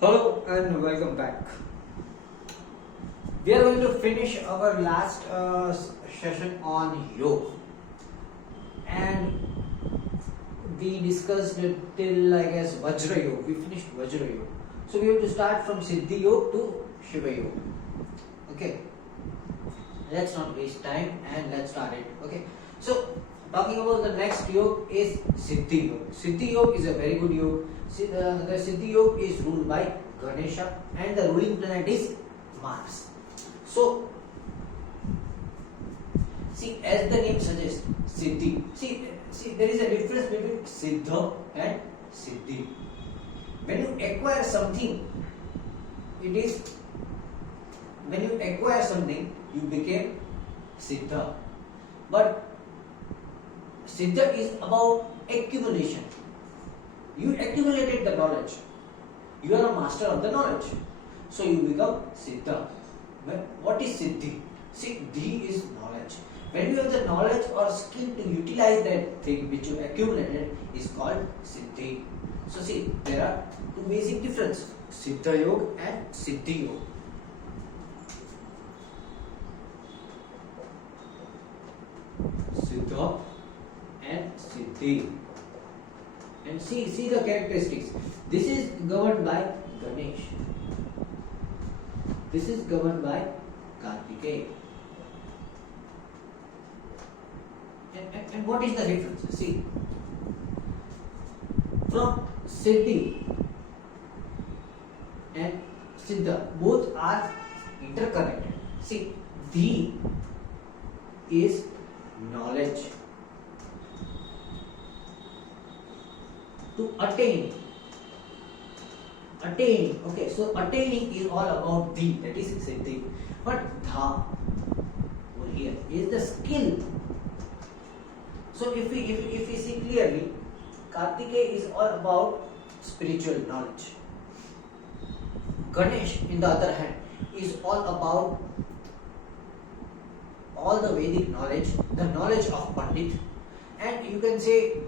Hello and welcome back. We are going to finish our last session on yoga, and we discussed it till I guess Vajra Yoga. We finished Vajra Yoga, so we have to start from Siddhi Yoga to Shiva Yoga. Okay, let's not waste time and let's start it. Okay, so talking about the next yoga is Siddhi Yoga. Siddhi Yoga is a very good yoga. The Siddhi Yoga is ruled by Ganesha and the ruling planet is Mars. So, see, as the name suggests, Siddhi. See, there is a difference between Siddha and Siddhi. When you acquire something, when you acquire something, you became Siddha. But Siddha is about accumulation. You accumulated the knowledge. You are a master of the knowledge. So you become Siddha. What is Siddhi? Siddhi is knowledge. When you have the knowledge or skill to utilize that thing which you accumulated is called Siddhi. So see, there are two basic differences. Siddha Yoga and Siddhi Yoga. Siddha and Siddhi. And see the characteristics. This is governed by Ganesh. This is governed by Kartikeya. And what is the difference? See, from Siddhi and Siddha, both are interconnected. See, Dhi is knowledge. To attain. Okay, so attaining is all about Dhi, that is Siddhi. But Dha over here is the skill. So if we see clearly, Kartikeya is all about spiritual knowledge. Ganesh, in the other hand, is all about all the Vedic knowledge, the knowledge of Pandit, and you can say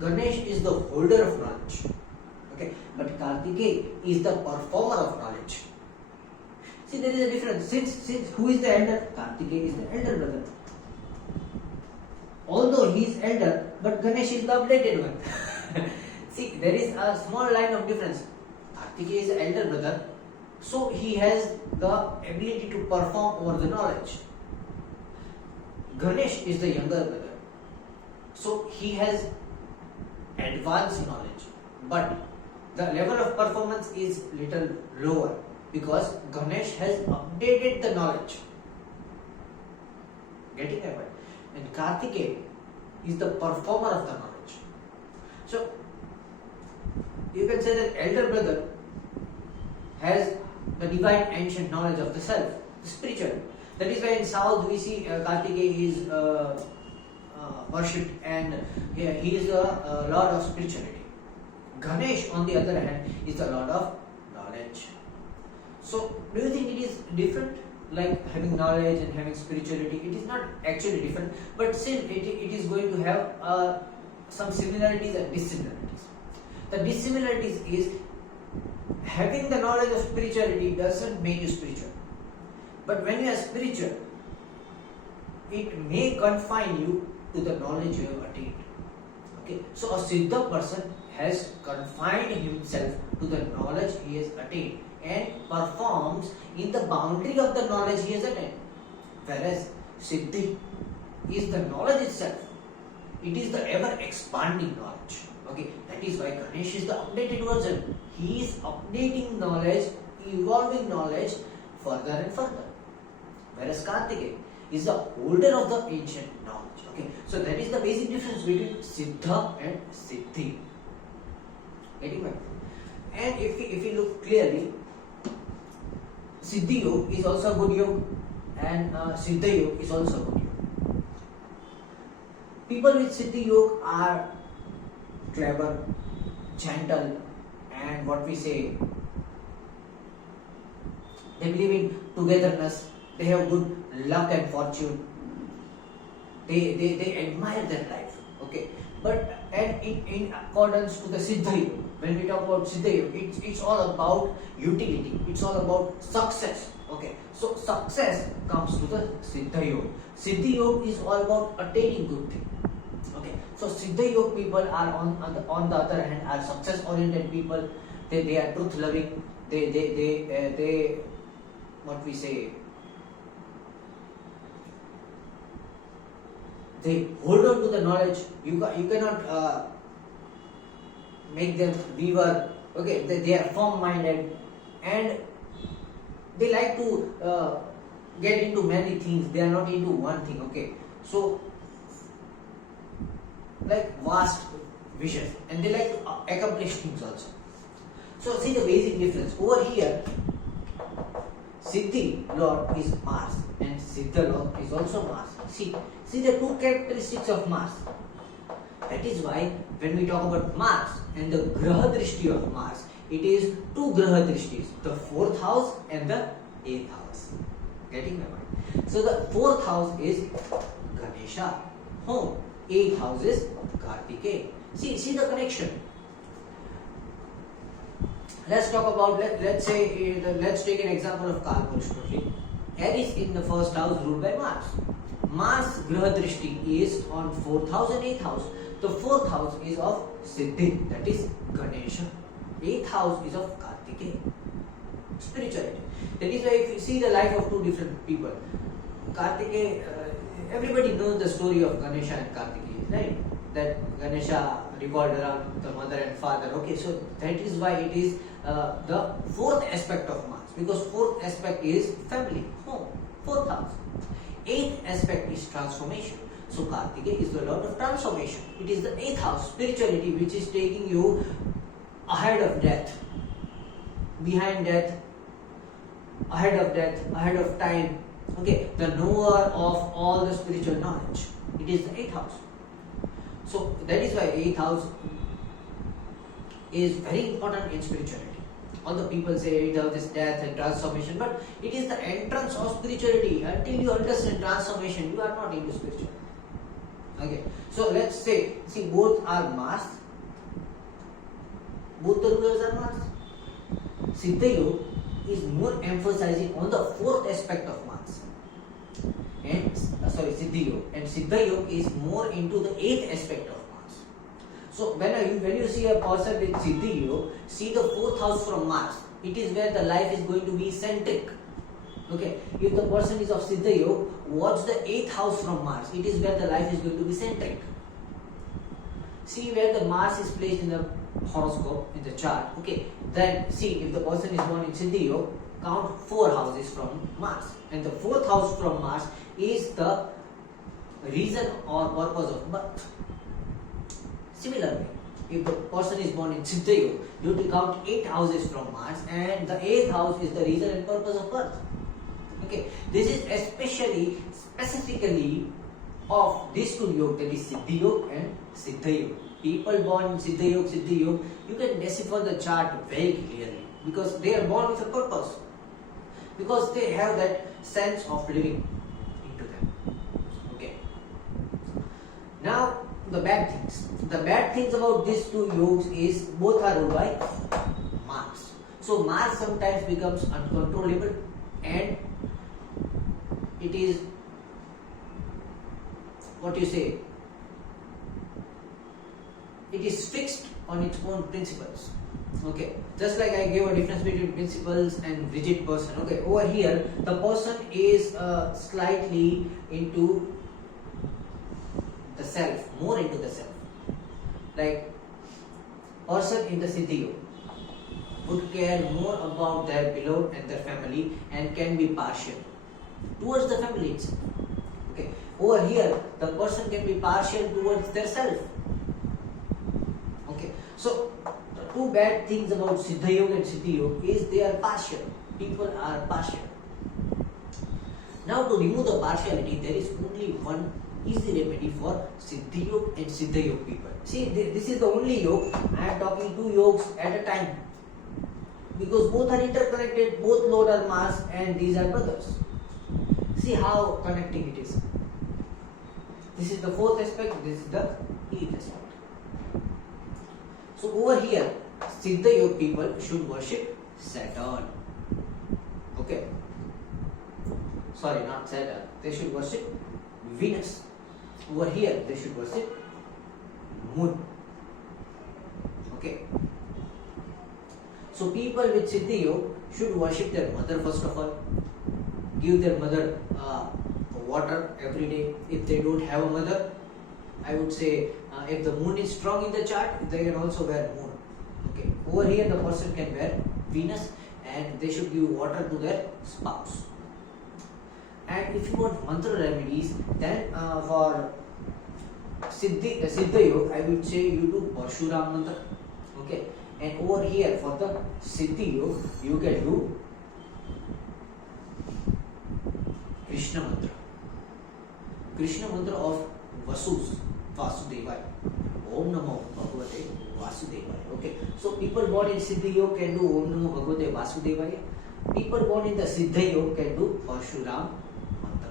Ganesh is the holder of knowledge. Okay, but Kartikeya is the performer of knowledge. See, there is a difference. Since who is the elder? Kartikeya is the elder brother. Although he is elder, but Ganesh is the updated one. See, there is a small line of difference. Kartikeya is the elder brother, so he has the ability to perform over the knowledge. Ganesh is the younger brother, so he has advanced knowledge, but the level of performance is little lower because Ganesh has updated the knowledge. Getting my point? And Kartikeya is the performer of the knowledge. So you can say that elder brother has the divine ancient knowledge of the self, the spiritual. That is why in South we see Kartikeya is worshipped and he is the lord of spirituality. Ganesh, on the other hand, is the lord of knowledge. So, do you think it is different? Like having knowledge and having spirituality, it is not actually different, but still it is going to have some similarities and dissimilarities. The dissimilarities is having the knowledge of spirituality doesn't make you spiritual. But when you are spiritual, it may confine you to the knowledge you have attained. Okay, so a Siddha person has confined himself to the knowledge he has attained and performs in the boundary of the knowledge he has attained. Whereas Siddhi is the knowledge itself. It is the ever expanding knowledge. Okay, that is why Ganesh is the updated version. He is updating knowledge, evolving knowledge further and further. Whereas Kartikeya is the holder of the ancient knowledge. Okay, so that is the basic difference between Siddha and Siddhi. Getting right? And if we look clearly, Siddhi Yoga is also a good yoga, and Siddha Yoga is also a good yoga. People with Siddhi Yoga are clever, gentle, and what we say, they believe in togetherness. They have good luck and fortune. They admire their life. Okay, but and in accordance to the Siddha Yoga. When we talk about Siddha Yoga, it's all about utility, it's all about success. Okay, so success comes to the Siddha Yoga. Siddha Yoga is all about attaining good thing. Okay, so Siddha Yoga people are on the other hand are success oriented people. They are truth loving. They what we say, they hold on to the knowledge. You cannot make them weaver. Okay, they are firm minded and they like to get into many things. They are not into one thing. Okay, so like vast vision, and they like to accomplish things also. So see the basic difference over here. Siddhi Lord is Mars and Siddha Lord is also Mars. See the two characteristics of Mars. That is why when we talk about Mars and the Graha Drishti of Mars, it is two Graha Drishtis, the 4th house and the 8th house. Getting my point? So the 4th house is Ganesha home, 8th house is Kartikeya. See the connection. Let's talk about, let's take an example of Kala astrology. Aries in the 1st house ruled by Mars. Mars Graha Drishti is on 4th house and 8th house. The 4th house is of Siddhi, that is Ganesha. 8th house is of Kartikeya, spirituality. That is why if you see the life of two different people, Kartikeya, everybody knows the story of Ganesha and Kartikeya, right? That Ganesha revolved around the mother and father. Okay, so that is why it is the 4th aspect of Mars, because 4th aspect is family, home, 4th house. 8th aspect is transformation. So Kartikeya is the lord of transformation. It is the 8th house, spirituality, which is taking you ahead of death, behind death, ahead of time. Okay, the knower of all the spiritual knowledge. It is the 8th house. So that is why 8th house is very important in spirituality. All the people say 8th house is death and transformation, but it is the entrance of spirituality. Until you understand transformation, you are not into spirituality. Okay, so let's say, see, both are Mars. Both the rulers are Mars. Siddha Yoga is more emphasizing on the 4th aspect of Mars. And Siddha Yoga. And Siddha Yoga is more into the 8th aspect of Mars. So when you see a person with Siddha Yoga, see the 4th house from Mars. It is where the life is going to be centric. Okay, if the person is of Siddha Yoga, watch the 8th house from Mars. It is where the life is going to be centric. See where the Mars is placed in the horoscope, in the chart. Okay, then see if the person is born in Siddha Yoga, count 4 houses from Mars. And the 4th house from Mars is the reason or purpose of birth. Similarly, if the person is born in Siddha Yoga, you have to count 8 houses from Mars, and the 8th house is the reason and purpose of birth. Okay, this is specifically of these two yoga, that is Siddha Yoga and Siddha Yoga. People born in Siddha Yoga, you can decipher the chart very clearly because they are born with a purpose. Because they have that sense of living into them. Okay. Now the bad things. The bad things about these two yogas is both are ruled by Mars. So Mars sometimes becomes uncontrollable and it is it is fixed on its own principles. Okay, just like I gave a difference between principles and rigid person. Okay, over here the person is slightly into the self, more into the self. Like person in the Siddha Yoga would care more about their beloved and their family and can be partial towards the family itself. Okay, over here the person can be partial towards their self. Okay, so the two bad things about Siddha Yoga and Siddhi Yoga is they are partial. People are partial. Now to remove the partiality, there is only one easy remedy for Siddhi Yoga and Siddha Yoga people. See, this is the only yoga. I am talking two yogas at a time because both are interconnected, both Lord are Mars and these are brothers. See how connecting it is. This is the 4th aspect, this is the 8th aspect. So over here, Siddha Yoga people should worship Saturn. Okay. Sorry, not Saturn. They should worship Venus. Over here, they should worship Moon. Okay. So people with Siddha Yoga should worship their mother first of all. Give their mother water every day. If they don't have a mother, I would say if the moon is strong in the chart, they can also wear moon. Okay. Over here, the person can wear Venus, and they should give water to their spouse. And if you want mantra remedies, then for Siddha Yoga, I would say you do Parshuram mantra. Okay. And over here for the Siddhi Yoga, you can do Krishna mantra. Krishna mantra of Vasudevaya. Om Namo Bhagavate Vasudevaya. Okay. So people born in Siddhi Yoga can do Om Namo Bhagavate Vasudevaya. People born in the Siddha Yoga can do Parshuram mantra.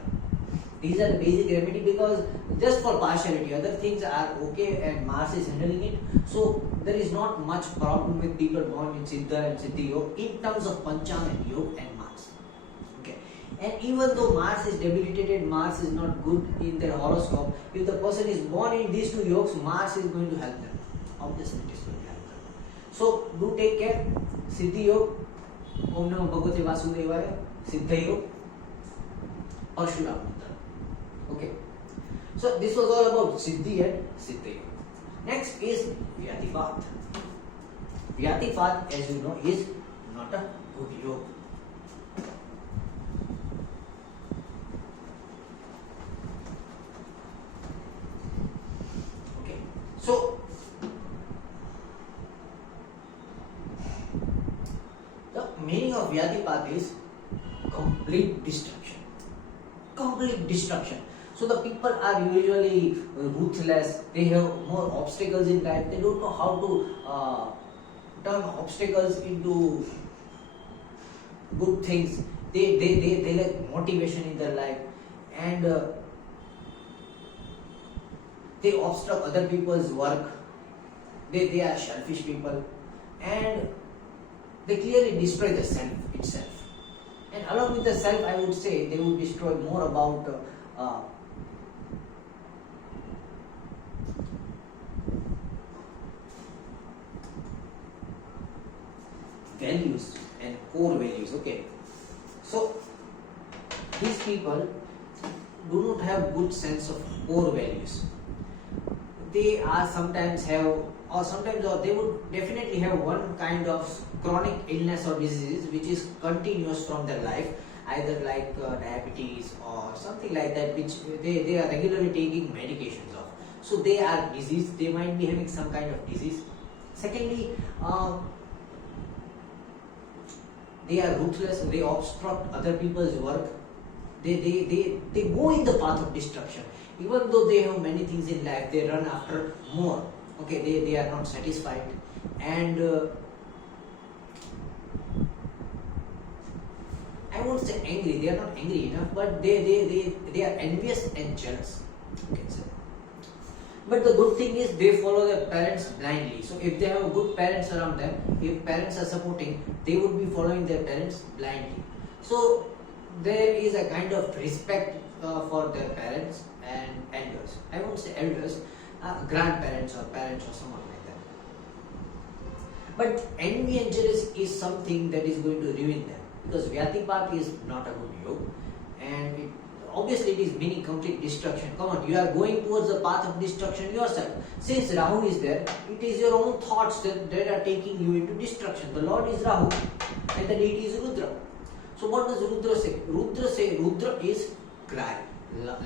These are the basic remedy, because just for partiality, other things are okay and Mars is handling it. So there is not much problem with people born in Siddha and Siddhi Yoga in terms of Panchang and Yoga and Mars. Okay. And even though Mars is debilitated, Mars is not good in their horoscope, if the person is born in these two yogas, Mars is going to help them. Obviously it is going to help them. So do take care. Siddhi Yoga, Om Namo Bhagavate Vasudevaya, Siddha Yoga, Parshuram mantra. Okay. So this was all about Siddhi and Siddha Yoga. Next is Vyatipat. Vyatipat, as you know, is not a good yoga. Okay. So the meaning of Vyatipat is complete destruction. Complete destruction. So the people are usually ruthless. They have more obstacles in life. They don't know how to turn obstacles into good things. They lack motivation in their life, and they obstruct other people's work. They are selfish people, and they clearly destroy the self itself. And along with the self, I would say they would destroy more about values and core values. Okay, so these people do not have good sense of core values. They are sometimes have, or they would definitely have one kind of chronic illness or disease which is continuous from their life, either like diabetes or something like that, which they are regularly taking medications of. So they are diseased. They might be having some kind of disease. Secondly, they are ruthless. They obstruct other people's work. They go in the path of destruction. Even though they have many things in life, they run after more. Okay, they are not satisfied, and I won't say angry. They are not angry enough, but they are envious and jealous. You can say. But the good thing is they follow their parents blindly. So if they have good parents around them, if parents are supporting, they would be following their parents blindly. So there is a kind of respect for their parents and elders. I won't say elders, grandparents or parents or someone like that. But envy and jealousy is something that is going to ruin them, because Vyatipat is not a good yoga, and obviously it is meaning complete destruction. Come on, you are going towards the path of destruction yourself. Since Rahu is there, it is your own thoughts that are taking you into destruction. The Lord is Rahu and the deity is Rudra. So what does Rudra say? Rudra is cry,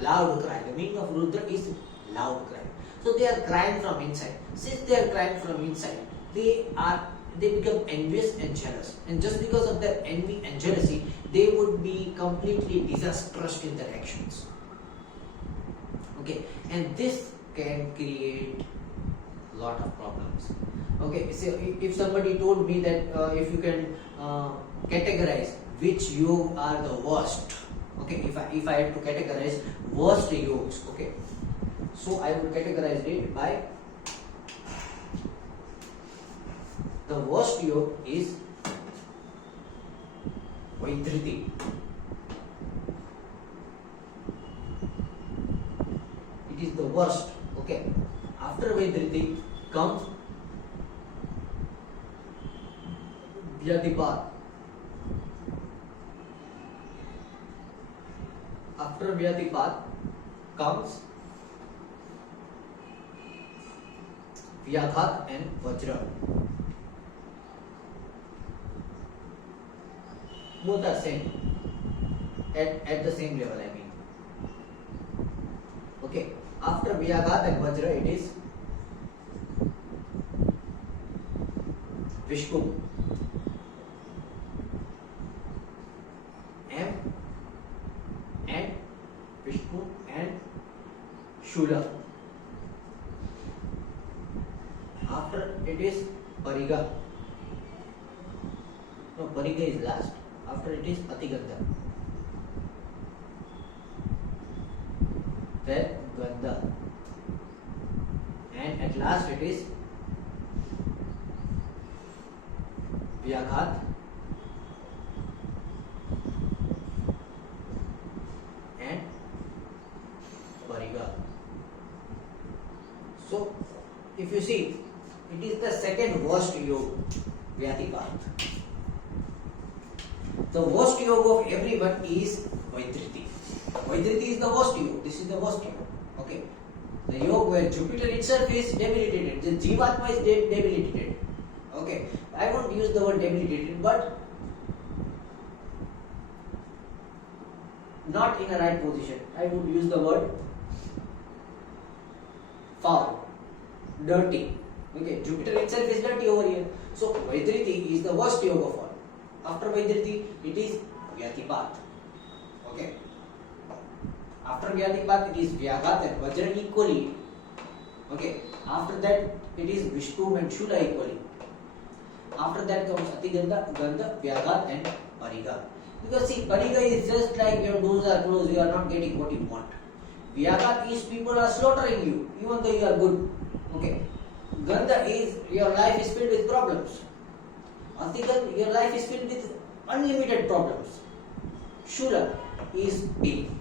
loud cry. The meaning of Rudra is loud cry. So they are crying from inside. Since they are crying from inside, they become envious and jealous. And just because of their envy and jealousy, they would be completely disastrous in their actions. Okay, and this can create a lot of problems. Okay, so if somebody told me that if you can categorize which yoga are the worst, okay, if I had to categorize worst yogas, okay, so I would categorize it by the worst yoga is Vaidriti. It is the worst. Okay. After Vaidriti comes Vyatipat. After Vyatipat comes Vyaghat and Vajra. Both are same at the same level, I mean. Okay, after Vyaghat and Vajra it is Vishku, M and Vishnu and Shula. After it is Pariga. No, Pariga is last. After it is Atigandha. Then Gandha. And at last it is Vyaghat and Pariga. So, if you see, it is the second worst yoga, Vyatipat. The worst yoga of everyone is Vaidriti. Vaidriti is the worst yoga. This is the worst yoga. Okay. The yoga where Jupiter itself is debilitated. The Jivatma is debilitated. Okay. I won't use the word debilitated, but not in a right position. I would use the word foul, dirty. Okay. Jupiter itself is dirty over here. So Vaidriti is the worst yoga of all. After Vaidriti, it is Vyatipat. Okay. After Vyatipat, it is Vyaghat and Vajra equally. Okay. After that, it is Vishnu and Shula equally. After that comes Atigandha, Gandha, Vyaghat and Pariga. Because see, Pariga is just like your doors are closed, you are not getting what you want. Vyaghat is people are slaughtering you, even though you are good. Okay. Gandha is your life is filled with problems. Atigandha, your life is filled with unlimited problems. Shula is pain,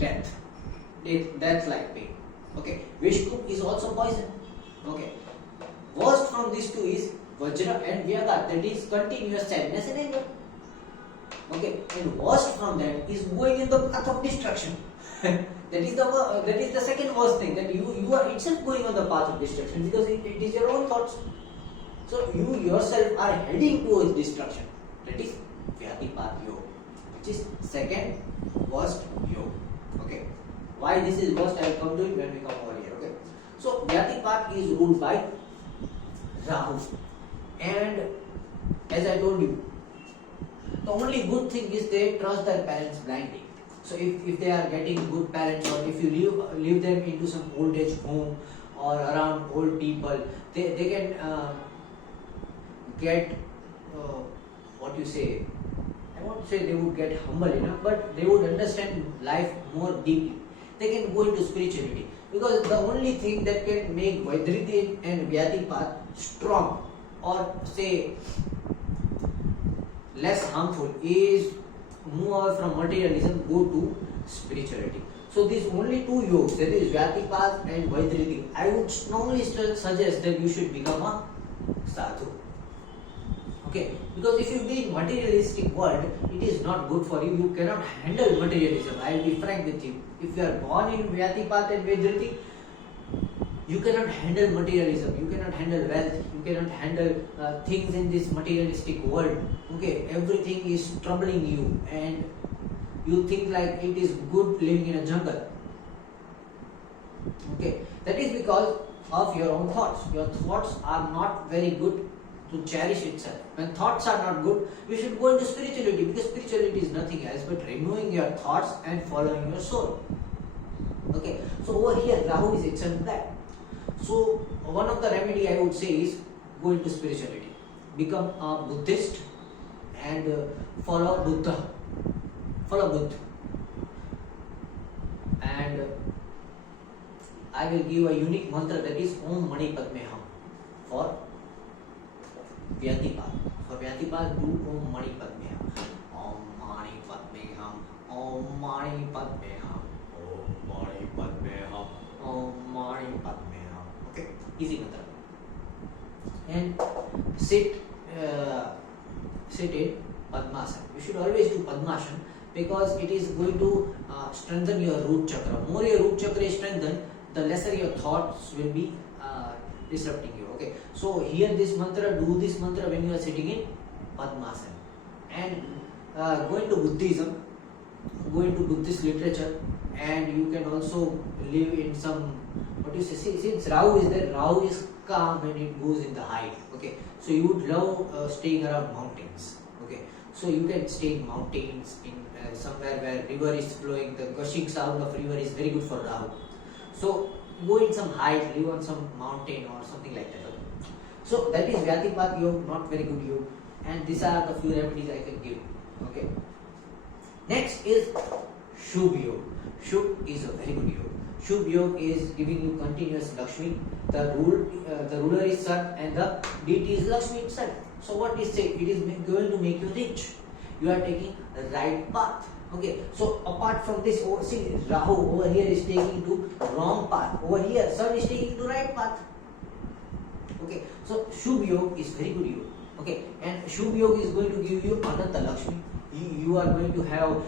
death, death-like pain. Okay. Vishnu is also poison. Okay. Worst from these two is Vajra and Vyaghat, that is continuous sadness and anger. Okay. And worst from that is going in the path of destruction. that is the second worst thing, that you are itself going on the path of destruction because it is your own thoughts. So you yourself are heading towards destruction. That is Vyatipat yoga, which is second worst yoga. Okay. Why this is worst, I will come to it when we come over here. Okay. So Vyatipat is ruled by Rahu, and as I told you, the only good thing is they trust their parents blindly. So if they are getting good parents, or if you leave them into some old age home or around old people, they can get what you say. I won't say they would get humble enough, but they would understand life more deeply. They can go into spirituality, because the only thing that can make Vaidriti and Vyatipat strong, or say less harmful, is move away from materialism, go to spirituality. So these only two yogas, that is Vyatipat and Vaidriti, I would strongly suggest that you should become a sadhu. Okay, because if you be in materialistic world, it is not good for you. You cannot handle materialism. I will be frank with you. If you are born in Vyatipat and Vaidriti, you cannot handle materialism. You cannot handle wealth. You cannot handle things in this materialistic world. Okay, everything is troubling you, and you think like it is good living in a jungle. Okay, that is because of your own thoughts. Your thoughts are not very good to cherish itself. When thoughts are not good, you should go into spirituality, because spirituality is nothing else but removing your thoughts and following your soul. Okay, so over here Rahu is itself black. So one of the remedy I would say is go into spirituality, become a Buddhist and follow Buddha, and I will give a unique mantra, that is Om Mani Padme Hum, for Vyatipat. For Vyatipat, do Om Mani Padme Hum. Om Mani Padme Hum. Om Mani Padme Hum. Om Mani Padme Hum. Om Mani Padme Hum. Okay, easy mantra. And sit in Padmasana. You should always do Padmasana because it is going to strengthen your root chakra. More your root chakra is strengthened, the lesser your thoughts will be disrupting you. Okay, so hear this mantra, do this mantra when you are sitting in Padmasana. And go into Buddhism, go into Buddhist literature, and you can also live in some, what you say, since Rahu is there, Rahu is calm when it goes in the height. Okay, so you would love staying around mountains. Okay, so you can stay in mountains, in somewhere where river is flowing. The gushing sound of river is very good for Rahu. So go in some height, live on some mountain or something like that. Okay? So that is Vyatipat Yoga, not very good yoga, and these are the few remedies I can give. Okay. Next is Shubh Yoga. Shubh is a very good yoga. Shubh Yoga is giving you continuous Lakshmi. The ruler is Sun and the deity is Lakshmi itself. So what is saying? It is going to make you rich. You are taking the right path. Okay. So apart from this, see Rahu over here is taking to wrong path. Over here, Sun is taking to right path. Okay. So Shubh Yoga is very good yoga. Okay. And Shubh Yoga is going to give you Ananta Lakshmi. You are going to have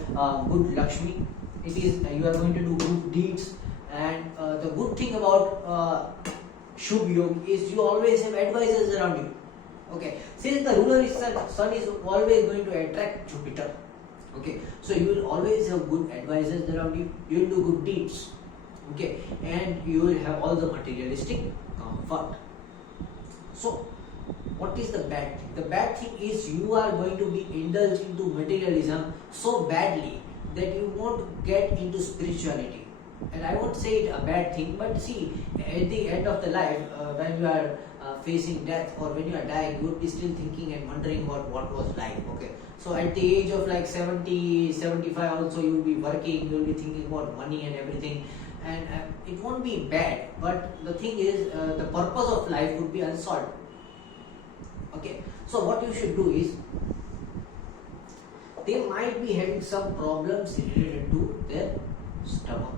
good Lakshmi. It is you are going to do good deeds. And the good thing about Shubh Yoga is you always have advisors around you. Okay, since the ruler is Sun is always going to attract Jupiter. Okay, so you will always have good advisors around you. You will do good deeds. Okay, and you will have all the materialistic comfort. So, what is the bad thing? The bad thing is you are going to be indulged into materialism so badly that you won't get into spirituality. And I won't say it a bad thing, but see, at the end of the life, when you are facing death or when you are dying, you would be still thinking and wondering what was life. Okay, so at the age of like 70, 75 also you will be working, you will be thinking about money and everything, and it won't be bad, but the thing is the purpose of life would be unsolved. Okay, so what you should do is, they might be having some problems related to their stomach.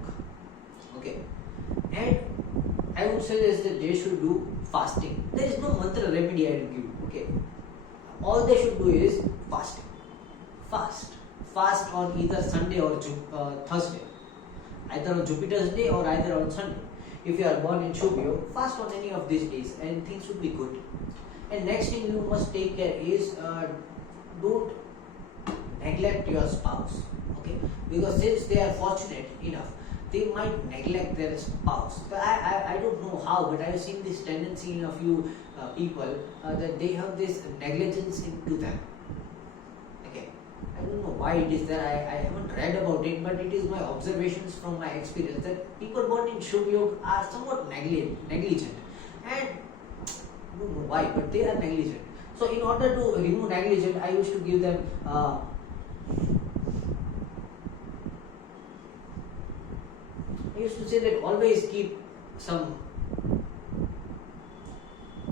Okay, and I would suggest that they should do fasting. There is no mantra remedy I will give. Okay, all they should do is fasting. Fast on either Sunday or Thursday, either on Jupiter's day or either on Sunday. If you are born in Shubh Yoga, fast on any of these days, and things would be good. And next thing you must take care is don't neglect your spouse. Okay, because since they are fortunate enough, they might neglect their spouse. I don't know how, but I have seen this tendency in a few people that they have this negligence into them. Okay, I don't know why it is there. I haven't read about it, but it is my observations from my experience that people born in Shubh Yoga are somewhat negligent, and I don't know why, but they are negligent. So in order to remove negligence, I used to give them I used to say that always keep some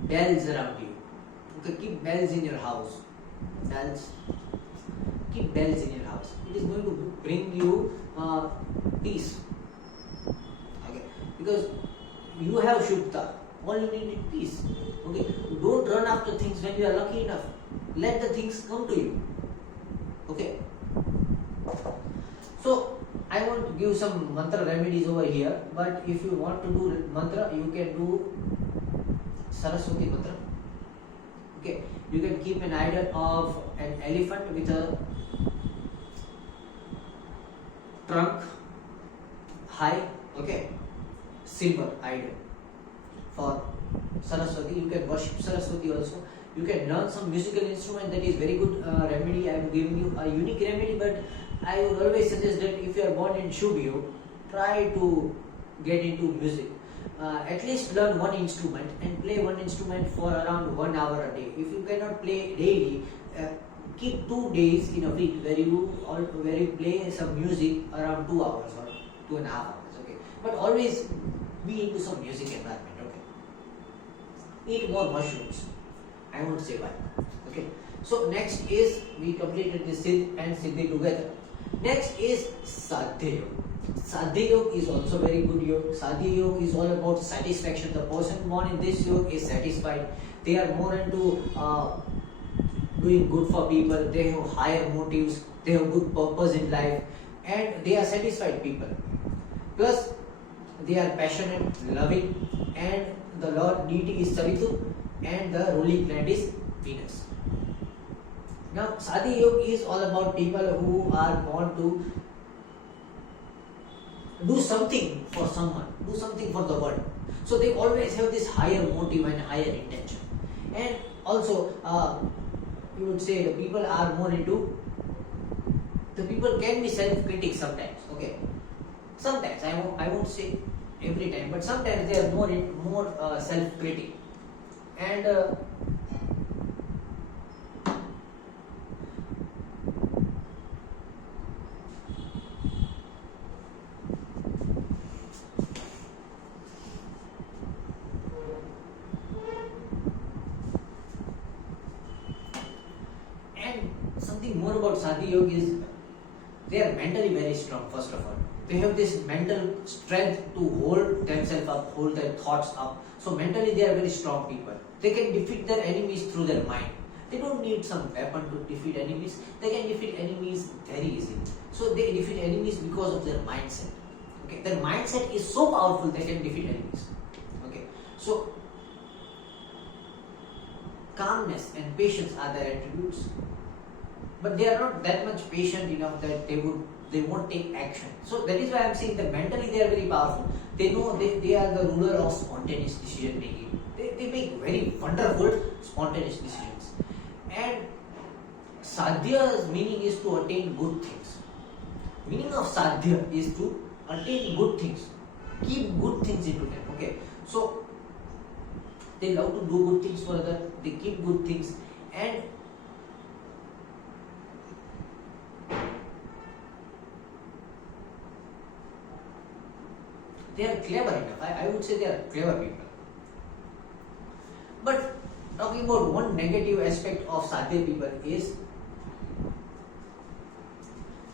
bells around you. Okay, keep bells in your house. Keep bells in your house. It is going to bring you peace. Okay, because you have Shubhta. All you need is peace. Okay, don't run after things when you are lucky enough. Let the things come to you. Okay. So I want to give some mantra remedies over here, but if you want to do mantra, you can do Saraswati mantra. Okay, you can keep an idol of an elephant with a trunk high, okay, silver idol for Saraswati. You can worship Saraswati also. You can learn some musical instrument. That is very good remedy. I am giving you a unique remedy, but I would always suggest that if you are born in Shubh Yoga, try to get into music. At least learn one instrument and play one instrument for around 1 hour a day. If you cannot play daily, keep 2 days in a week where you play some music around 2 hours or 2.5 hours. Okay, but always be into some music environment. Okay, eat more mushrooms. I won't say why. Okay. So next is, we completed the Siddh and Siddhi together. Next is Sadhya Yoga. Sadhya Yoga is also very good yoga. Sadhya Yoga is all about satisfaction. The person born in this yoga is satisfied. They are more into doing good for people. They have higher motives. They have good purpose in life, and they are satisfied people. Plus, they are passionate, loving, and the Lord deity is Saritu, and the ruling planet is Venus. Now, Sadhya Yoga is all about people who are born to do something for someone, do something for the world. So they always have this higher motive and higher intention. And also, you would say the people are more into, the people can be self-critic sometimes. Okay, sometimes I won't say every time, but sometimes they are more self-critic. And something more about Sadhya Yoga is, they are mentally very strong. First of all, they have this mental strength to hold themselves up, hold their thoughts up. So mentally they are very strong people. They can defeat their enemies through their mind. They don't need some weapon to defeat enemies. They can defeat enemies very easily. So they defeat enemies because of their mindset. Okay, their mindset is so powerful they can defeat enemies. Okay, so calmness and patience are their attributes, but they are not that much patient enough that they won't take action. So that is why I am saying that mentally they are very powerful. They know they are the ruler of spontaneous decision making. They make very wonderful spontaneous decisions. And Sadhya's meaning is to attain good things. Meaning of Sadhya is to attain good things. Keep good things into them. Okay. So they love to do good things for others. They keep good things, and they are clever enough. I would say they are clever people. But talking about one negative aspect of Sadhya people is,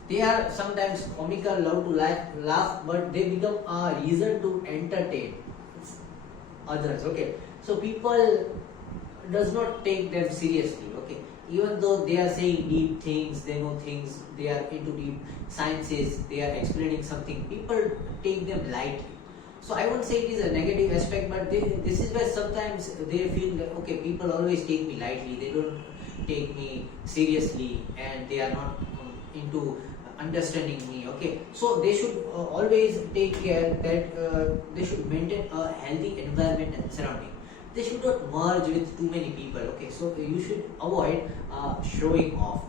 they are sometimes comical, love to laugh, but they become a reason to entertain others. Okay, so people does not take them seriously. Okay, even though they are saying deep things, they know things, they are into deep sciences, they are explaining something, people take them lightly. So I won't say it is a negative aspect, but this is where sometimes they feel that, okay, people always take me lightly, they don't take me seriously, and they are not into understanding me. Okay, so they should always take care that they should maintain a healthy environment and surrounding. They should not merge with too many people. Okay, so you should avoid showing off.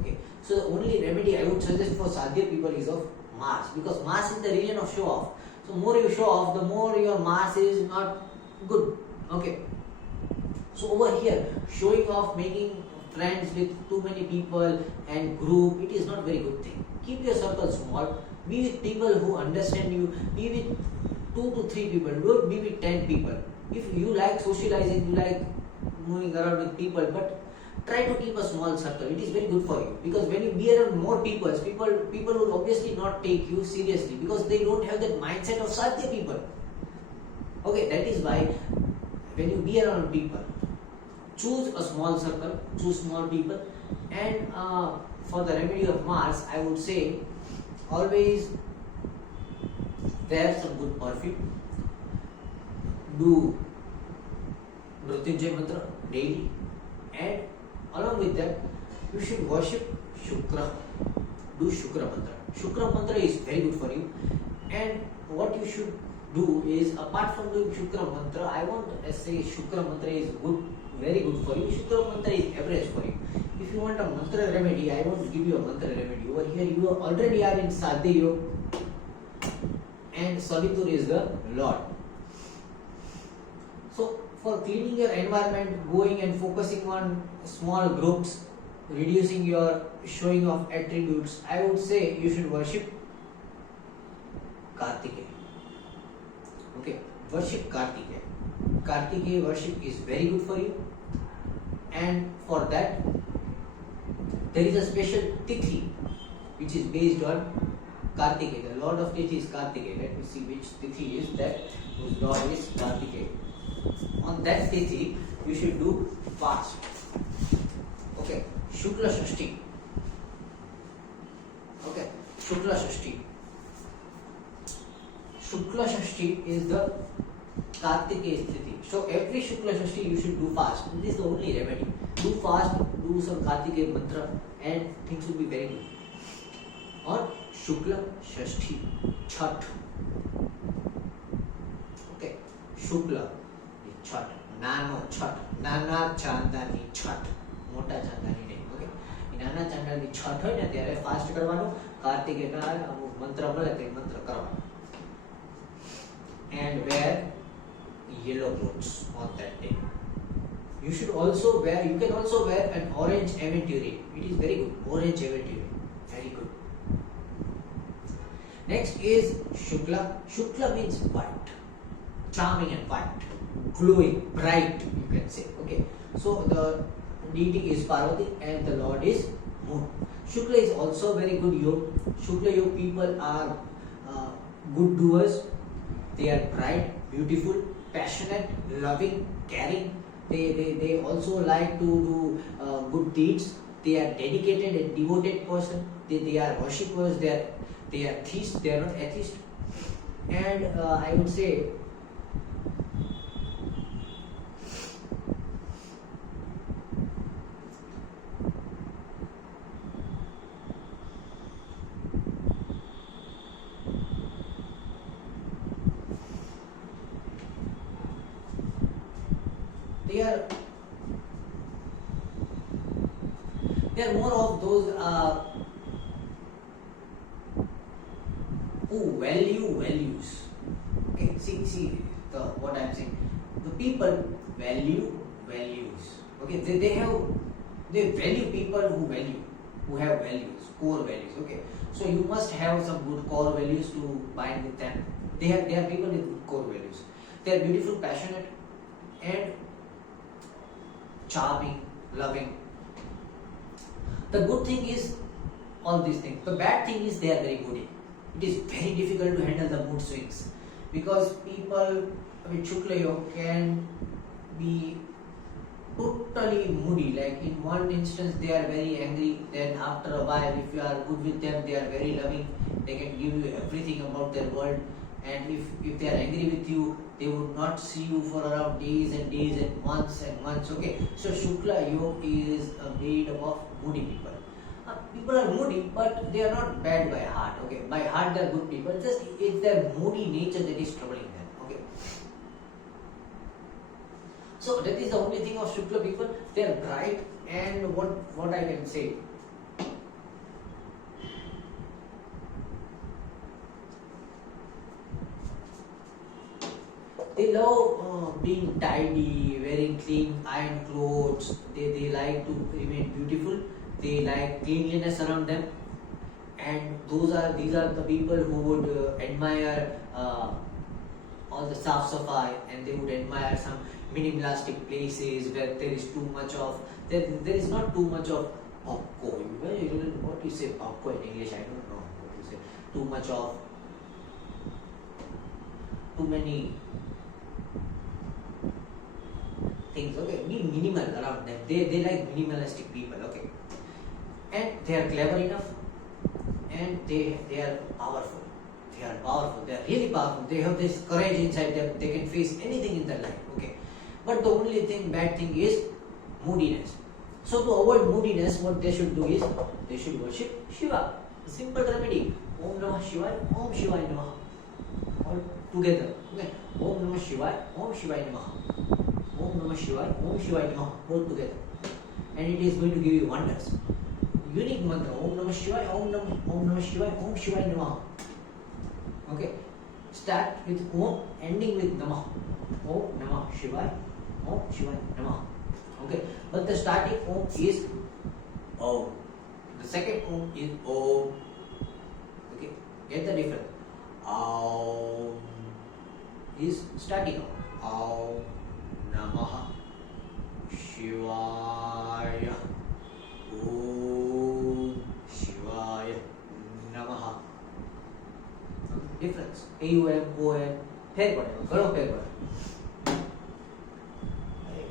Okay, so the only remedy I would suggest for Sadhya people is of Mars, because Mars is the region of show off. So more you show off, the more your Mars is not good. Okay, so over here, showing off, making friends with too many people and group, it is not very good thing. Keep your circle small. Be with people who understand you. Be with 2 to 3 people. Don't be with 10 people. If you like socializing, you like moving around with people, but try to keep a small circle. It is very good for you, because when you be around more people will obviously not take you seriously, because they don't have that mindset of Sadhya people. Okay, that is why when you be around people, choose a small circle, choose small people. And for the remedy of Mars, I would say always wear some good perfume, do Mrityunjay mantra daily, and along with that you should worship Shukra. Do Shukra mantra. Shukra mantra is very good for you. And what you should do is, apart from doing Shukra mantra, I won't say Shukra mantra is good, very good for you. Shukra mantra is average for you. If you want a mantra remedy, I want to give you a mantra remedy. Over here you already are in Sadhya Yoga, and Savitur is the Lord. So for cleaning your environment, going and focusing on small groups, reducing your showing of attributes, I would say you should worship Kartikeya. Okay, worship Kartikeya. Kartikeya worship is very good for you. and for that there is a special tithi which is based on Kartikeya. The lord of tithi is Kartikeya. Let me see which tithi is that, whose lord is Kartikeya. On that tithi you should do fast. Okay, Shukla Shashti. Okay, Shukla Shashti. Shukla Shashti is the Kartikeya tithi. So every Shukla Shashti you should do fast. This is the only remedy. Do fast, do some Kartikeya mantra, and things will be very good. On Shukla Shashti, Chhat. Okay, Shukla, Chhat, Nano Chhat, Nana Chandani Chhat, Mota Chandani નહીં. Okay, નાના ચાંડાની છઠ હોય ને ત્યારે fast કરવાનું, કાર્તિકેયના અમુક મંત્ર મળે તે મંત્ર કરવાનો. And wear yellow clothes on that day. You should also wear, you can also wear an orange aventurine. It is very good. Orange aventurine. Very good. Next is Shukla. Shukla means white. Charming and white. Glowing, bright, you can say. Okay. So the deity is Parvati and the Lord is Moon. Shukla is also very good yoga. Shukla yoga people are good doers. They are bright, beautiful, passionate, loving, caring. They also like to do good deeds. They are dedicated and devoted person. They are worshippers. They are theists. They are not atheists. And I would say they are more of those who value values. Okay, see what I am saying. The people value values. Okay, they value people who have values, core values. Okay, so you must have some good core values to bind with them. They are people with good core values. They are beautiful, passionate, and charming, loving. The good thing is all these things. The bad thing is they are very moody. It is very difficult to handle the mood swings because people with Shukla Yoga can be totally moody. Like in one instance they are very angry, then after a while if you are good with them they are very loving. They can give you everything about their world, and if they are angry with you they would not see you for around days and days and months and months. Okay, so Shukla Yoga is made up of moody people. People are moody, but they are not bad by heart. Okay, by heart they are good people. Just it's their moody nature that is troubling them. Okay, so that is the only thing of Shukla people. They are bright, and what I can say. They love being tidy, wearing clean, iron clothes. They like to remain beautiful. They like cleanliness around them, and these are the people who would admire all the saf safai, and they would admire some minimalistic places where there is too much of there is not too much of popko. What you say popko in English? I don't know what you say. Too much of too many things. Okay, be minimal around them. They like minimalistic people. Okay. And they are clever enough, and they are powerful. They are powerful. They are really powerful. They have this courage inside them. They can face anything in their life. Okay, but the only bad thing is moodiness. So to avoid moodiness, what they should do is they should worship Shiva. A simple remedy: Om Namah Shivaya, Om Shivaya Namah. All together. Okay. Om Namah Shivaya, Om Shivaya Namah. Om Namah Shivaya, Om Shivaya Namah. All together, and it is going to give you wonders. Unique mantra: Om Namah Shivaya, Om Namah Shivaya, Om Shivaya Namah. Okay, start with Om, ending with Namah. Om Namah Shivaya, Om Shivaya Namah. Okay, but the starting Om is Om. The second Om is Om. Okay, get the difference. Om is starting Om. Om Namah Shivaya. Om Shivaya Namaha. Difference. AUM, OM, fair padega, gano fair padega.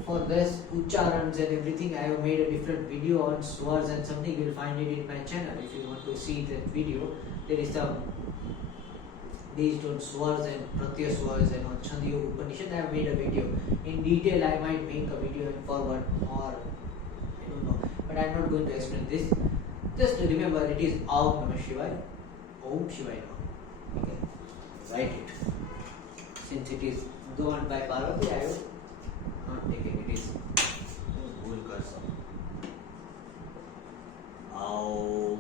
For this ucharans and everything, I have made a different video on swars and something. You will find it in my channel. If you want to see that video, there is some based on swars and pratyaya swars and on Chandya Upanishad. I have made a video in detail. I might make a video in forward, or I don't know, but I am not going to explain this. Just remember, it is Om Namah Shivaya. Om Shivaya Namah. Okay, write it. Since it is governed by Parvati, I have not taken it. Is Bhul Karsa. Om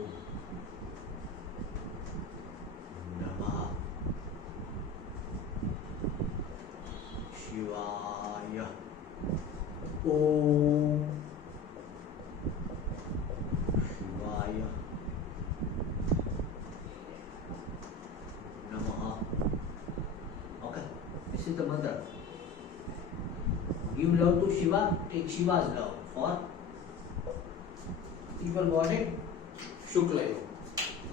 Namah Shivaya. Om Shivaya Namaha. Okay, this is the mantra. Give love to Shiva, take Shiva's love. For people got it? Shukla Yoga.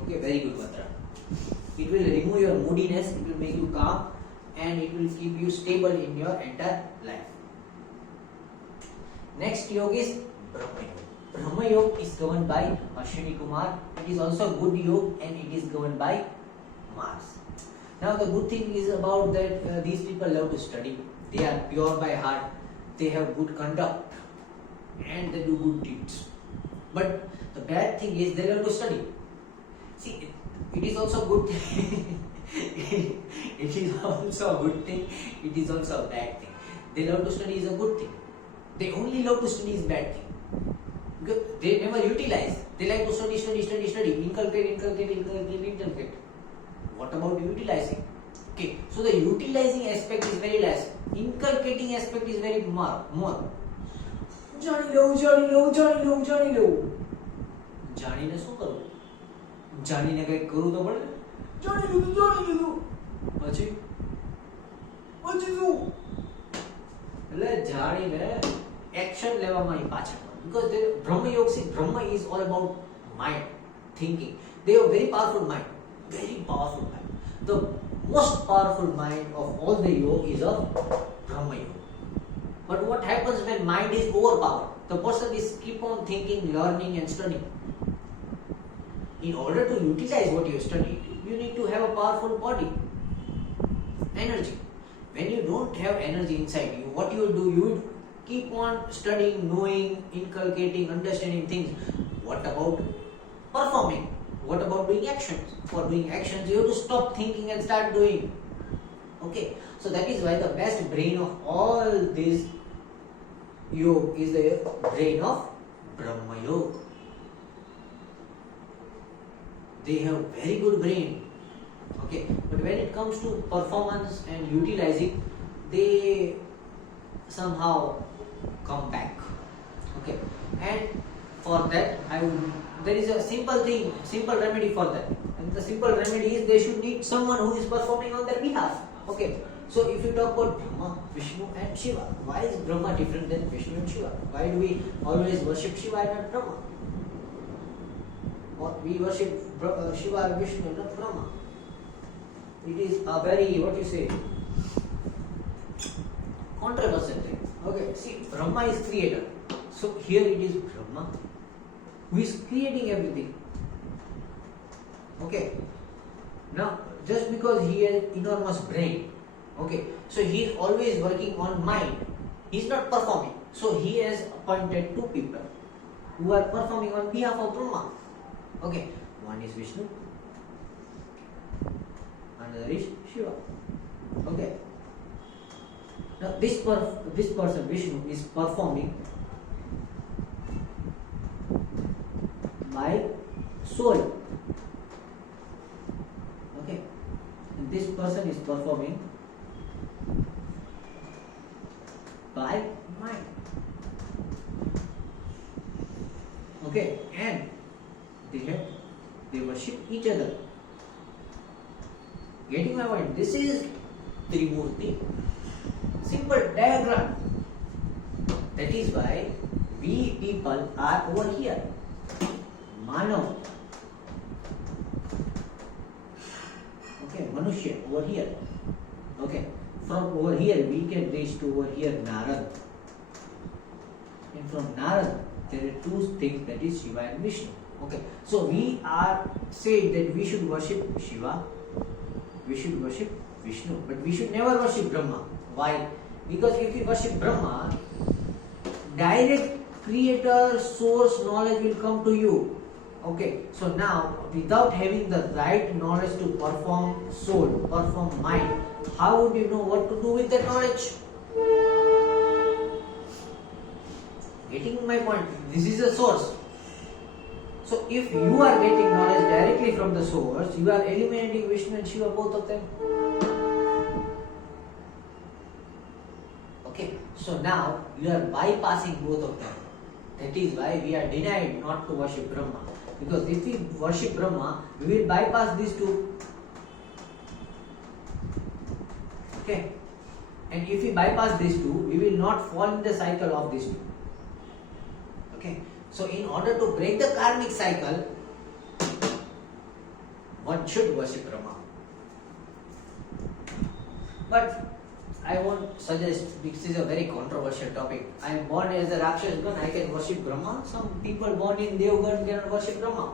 Okay, very good mantra. It will remove your moodiness, it will make you calm, and it will keep you stable in your entire life. Next yoga is Brahma Yoga. Brahma Yoga is governed by Ashwini Kumar. It is also good yoga and it is governed by Mars. Now the good thing is about that these people love to study. They are pure by heart. They have good conduct and they do good deeds. But the bad thing is they love to study. See, it is also good thing. It is also a good thing. It is also a bad thing. They love to study is a good thing. They only love to study is bad thing. Because they never utilize. They like to study. Inculcate. What about utilizing? Okay, so the utilizing aspect is very less. Inculcating aspect is very more. જાણીને શું કરવું? જાણીને કંઈક કરવું તો પડે. જાણી લીધું પછી શું? એટલે જાણીને એક્શન લેવામાં પાછળ. Because Brahma Yoga, see, Brahma is all about mind, thinking. They have very powerful mind. Very powerful mind. The most powerful mind of all the yoga is of Brahma Yoga. But what happens when mind is overpowered? The person is keep on thinking, learning and studying. In order to utilize what you studied, you need to have a powerful body, energy. When you don't have energy inside you, what you will do? You will keep on studying, knowing, inculcating, understanding things. What about performing? What about doing actions? For doing actions, you have to stop thinking and start doing. Okay, so that is why the best brain of all this yoga is the brain of Brahma Yoga. They have very good brain. Okay, but when it comes to performance and utilizing, they somehow come back. Okay, and for that there is a simple remedy for that, and the simple remedy is they should need someone who is performing on their behalf. Okay, so if you talk about Brahma, Vishnu and Shiva, why is Brahma different than Vishnu and Shiva? Why do we always worship Shiva and not Brahma? Or we worship Shiva and Vishnu and not Brahma? It is a very, what you say, controversial thing. Okay, see, Brahma is creator. So here it is Brahma who is creating everything. Okay, now just because he has enormous brain, okay, so he is always working on mind. He is not performing. So he has appointed two people who are performing on behalf of Brahma. Okay, one is Vishnu, another is Shiva. Okay, now this person Vishnu is performing by soul. Okay, and this person is performing by mind. Okay, and they worship each other. Getting my point? This is Trimurti. Simple diagram. That is why we people are over here. Manav. Okay, Manushya over here. Okay, from over here we can reach to over here Narad. And from Narad there are two things, that is Shiva and Vishnu. Okay, so we are saying that we should worship Shiva, we should worship Vishnu, but we should never worship Brahma. Why? Because if we worship Brahma, direct creator source knowledge will come to you. Okay, so now without having the right knowledge to perform soul, perform mind, how would you know what to do with that knowledge? Getting my point? This is a source. So if you are getting knowledge directly from the source, you are eliminating Vishnu and Shiva, both of them. Okay, so now you are bypassing both of them. That is why we are denied not to worship Brahma. Because if we worship Brahma, we will bypass these two. Okay, and if we bypass these two, we will not fall in the cycle of these two. Okay, so in order to break the karmic cycle, one should worship Brahma. But I won't suggest, because this is a very controversial topic. I am born as a Rakshasgan, I can worship Brahma. Some people born in Devgan cannot worship Brahma.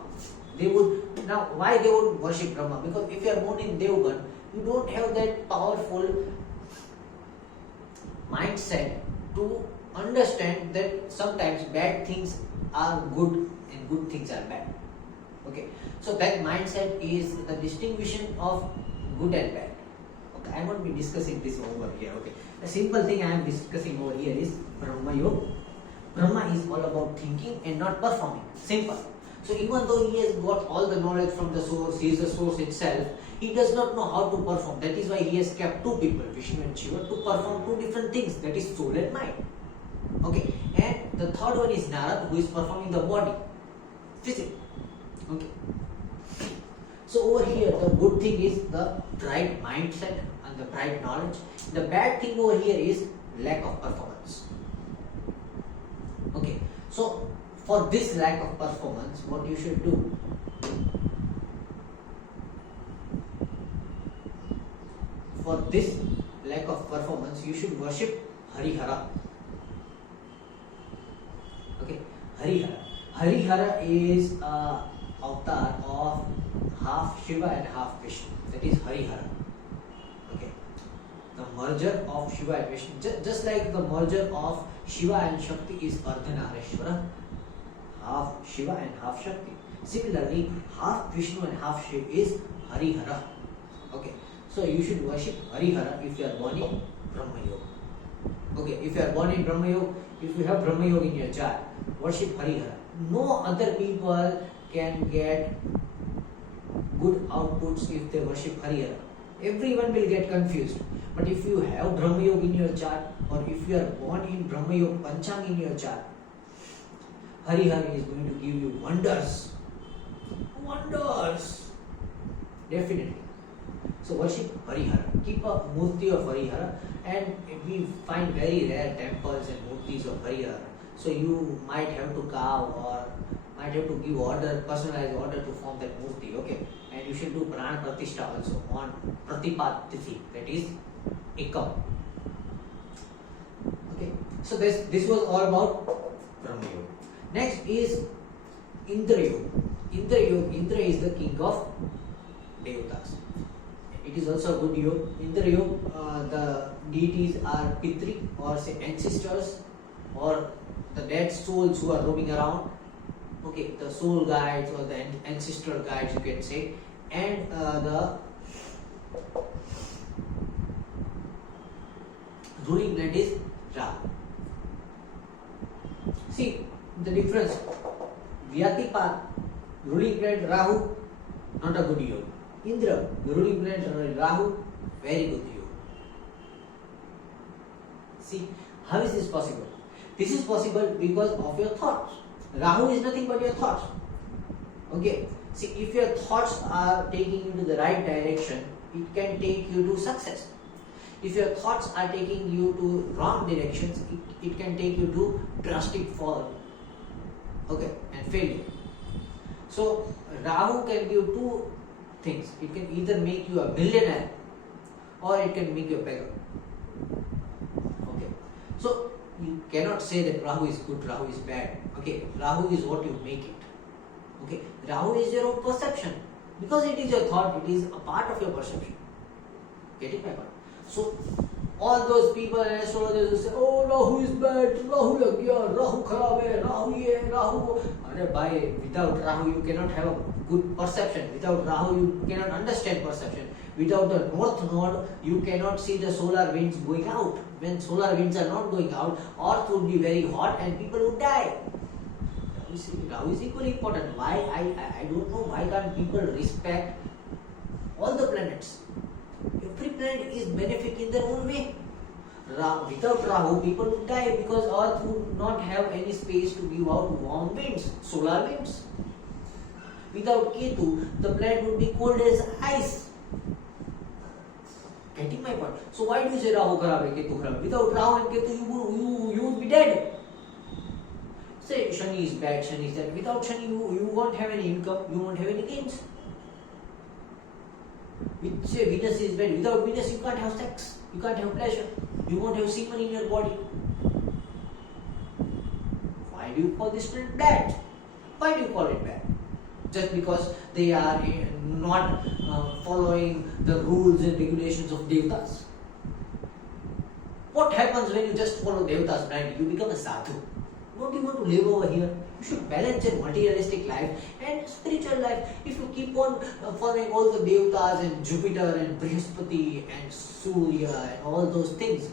They would, now why they would worship Brahma? Because if you are born in Devgan, you don't have that powerful mindset to understand that sometimes bad things are good and good things are bad. Okay, so that mindset is the distinction of good and bad. Okay, I won't be discussing this over here. Okay, the simple thing I am discussing over here is Brahma Yoga. Brahma is all about thinking and not performing. Simple. So even though he has got all the knowledge from the source, he is the source itself, he does not know how to perform. That is why he has kept two people, Vishnu and Shiva, to perform two different things, that is soul and mind. Okay, and the third one is Narad, who is performing the body, physics. Okay. So over here, the good thing is the right mindset and the right knowledge. The bad thing over here is lack of performance. Okay, so for this lack of performance, what you should do? For this lack of performance, you should worship Harihara. Okay, Harihara. Harihara is a avatar of half Shiva and half Vishnu. That is Harihara. Okay, the merger of Shiva and Vishnu, just like the merger of Shiva and Shakti is Ardhanareshwara, half Shiva and half Shakti. Similarly, half Vishnu and half Shiva is Harihara. Okay, so you should worship Harihara if you are born in Brahma Yoga. Okay, if you are born in Brahma Yoga, if you have Brahma Yoga in your chart, worship Harihara. No other people can get good outputs if they worship Harihara. Everyone will get confused. But if you have Brahma Yoga in your chart, or if you are born in Brahma Yoga Panchang in your chart, Harihara is going to give you wonders. Wonders! Definitely. So worship Harihara. Keep a murti of Harihara, and we find very rare temples and murtis of Harihara. So you might have to carve or might have to give order, personalized order to form that murti. Okay, and you should do Prana Pratishtha also on Pratipad Tithi, that is Ekam. Okay, so this was all about Brahma Yoga. Next is Indra Yoga. Indra is the king of Devatas. It is also a good yoga. Indra Yoga, the deities are Pitri, or say ancestors, or the dead souls who are roaming around. Okay, the soul guides or the ancestral guides, you can say, and the ruling planet is Rahu. See the difference. Vyatipa, ruling planet Rahu, not a good yoga. Indra, the ruling planet Rahu, very good yoga. See, how is this possible? This is possible because of your thoughts. Rahu is nothing but your thoughts. Okay, see, if your thoughts are taking you to the right direction, it can take you to success. If your thoughts are taking you to wrong directions, it can take you to drastic fall, okay, and failure. So Rahu can give two things. It can either make you a millionaire or it can make you a beggar. Okay. So you cannot say that Rahu is good, Rahu is bad. Okay. Rahu is what you make it. Okay. Rahu is your own perception. Because it is your thought, it is a part of your perception. Getting my point? So all those people and astrologers who say, oh, Rahu is bad, Rahu lag gaya, Rahu kharab hai, Rahu ye, Rahu. Without Rahu you cannot have a good perception. Without Rahu you cannot understand perception. Without the north node you cannot see the solar winds going out. When solar winds are not going out, earth would be very hot and people would die. Rahu is equally important. Why? I don't know why can't people respect all the planets. Every planet is benefic in their own way. Without Rahu, people would die because Earth would not have any space to give out warm winds, solar winds. Without Ketu, the planet would be cold as ice. Getting my point? So why do you say Rahu kharab hai, Ketu kharab? Without Rahu and Ketu, you would be dead. Say Shani is bad, Shani is bad. Without Shani, you won't have any income, you won't have any gains. Say Venus is bad. Without Venus, you can't have sex, you can't have pleasure, you won't have semen in your body. Why do you call this planet bad? Why do you call it bad? Just because they are not following the rules and regulations of Devatas. What happens when you just follow Devatas blindly? You become a sadhu. Don't you want to live over here? You should balance your materialistic life and spiritual life. If you keep on following all the Devatas and Jupiter and Brihaspati and Surya and all those things,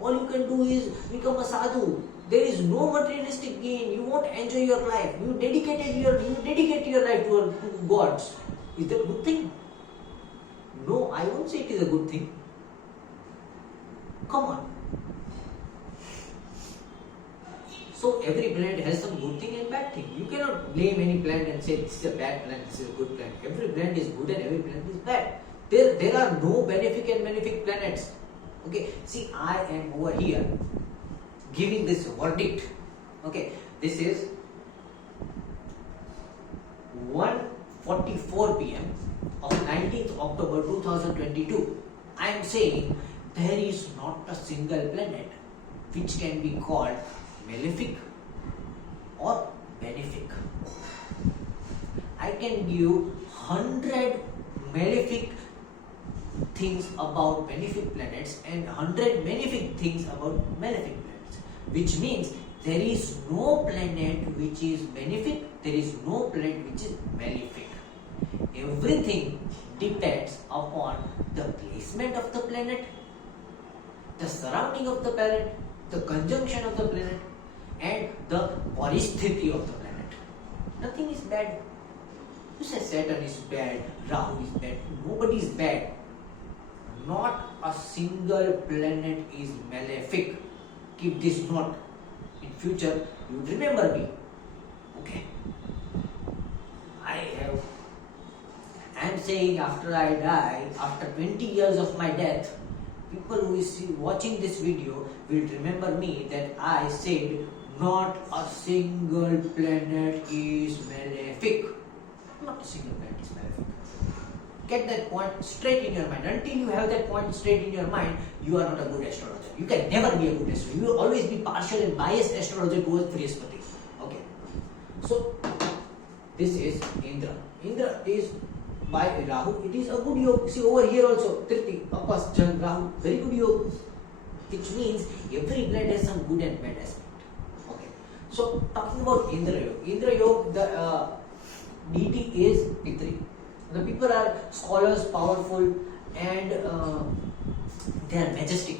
all you can do is become a sadhu. There is no materialistic gain. You won't enjoy your life. You dedicate your life to gods. Is that a good thing? No, I won't say it is a good thing. Come on. So every planet has some good thing and bad thing. You cannot blame any planet and say this is a bad planet, this is a good planet. Every planet is good and every planet is bad. There are no benefic and malefic planets. Okay, see, I am over here giving this verdict. Okay, this is 1:44 p.m. of 19th October 2022. I am saying there is not a single planet which can be called malefic or benefic. I can give 100 malefic things about benefic planets and 100 malefic things about malefic planets, which means there is no planet which is benefic, there is no planet which is malefic. Everything depends upon the placement of the planet, the surrounding of the planet, the conjunction of the planet, and the paristhiti of the planet. Nothing is bad. You say Saturn is bad, Rahu is bad. Nobody is bad. Not a single planet is malefic. Keep this note. In future, you would remember me. Okay. I am saying after I die, after 20 years of my death, people who is watching this video will remember me that I said not a single planet is malefic. Not a single planet is malefic. Get that point straight in your mind. Until you have that point straight in your mind, you are not a good astrologer. You can never be a good astrologer. You will always be partial and biased astrologer towards Brihaspati. Okay. So, this is Indra. Indra is by Rahu. It is a good yoga. See over here also, Triti, Apas, Jan, Rahu. Very good yoga. Which means every planet has some good and bad aspect. Okay. So, talking about Indra Yoga. Indra Yoga, the deity is Pitri. The people are scholars, powerful, and they are majestic.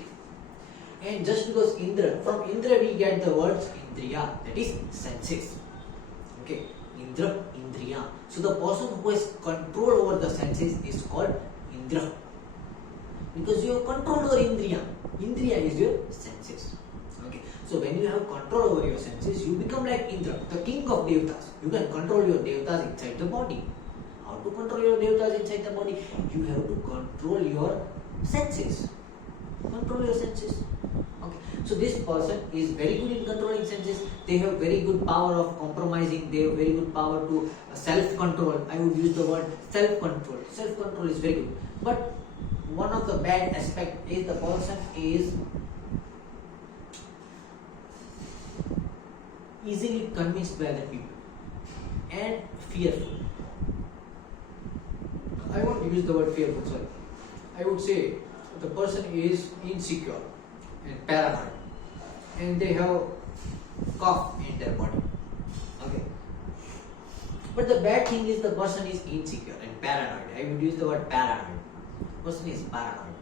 And just because Indra, from Indra we get the words Indriya, that is senses. Okay, Indra, Indriya. So the person who has control over the senses is called Indra. Because you have control over Indriya. Indriya is your senses. Okay, so when you have control over your senses, you become like Indra, the king of Devatas. You can control your Devatas inside the body. To control your devatas inside the body, you have to control your senses. Control your senses. Okay. So this person is very good in controlling senses. They have very good power of compromising. They have very good power to self-control. I would use the word self-control. Self-control is very good. But one of the bad aspect is the person is easily convinced by other people and fearful. I won't use the word fearful, sorry. I would say the person is insecure and paranoid and they have cough in their body. Okay. But the bad thing is the person is insecure and paranoid. I would use the word paranoid. The person is paranoid.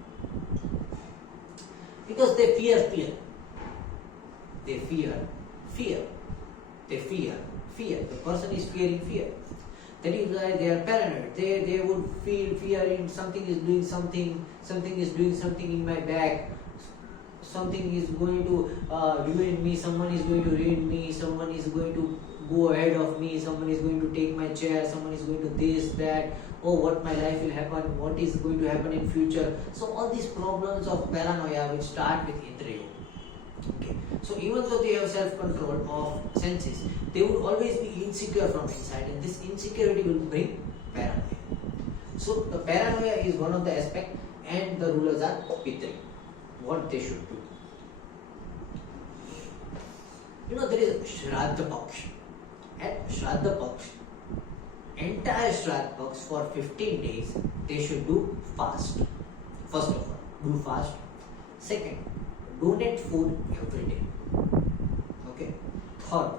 Because they fear fear. They fear fear. They fear fear. The person is fearing fear. That is why they are paranoid. They would feel fear in something is doing something in my back. Something is going to ruin me, someone is going to ruin me, someone is going to go ahead of me, someone is going to take my chair, someone is going to this, that, oh what my life will happen, what is going to happen in future. So all these problems of paranoia will start with Indra Yoga. Okay. So even though they have self-control of senses, they would always be insecure from inside and this insecurity will bring paranoia. So the paranoia is one of the aspects and the rulers are Pitri. What they should do. There is Shraddha Paksh. At Shraddha Paksh, entire Shraddha Paksh for 15 days, they should do fast. First of all, do fast. Second, donate food every day. Okay. Third,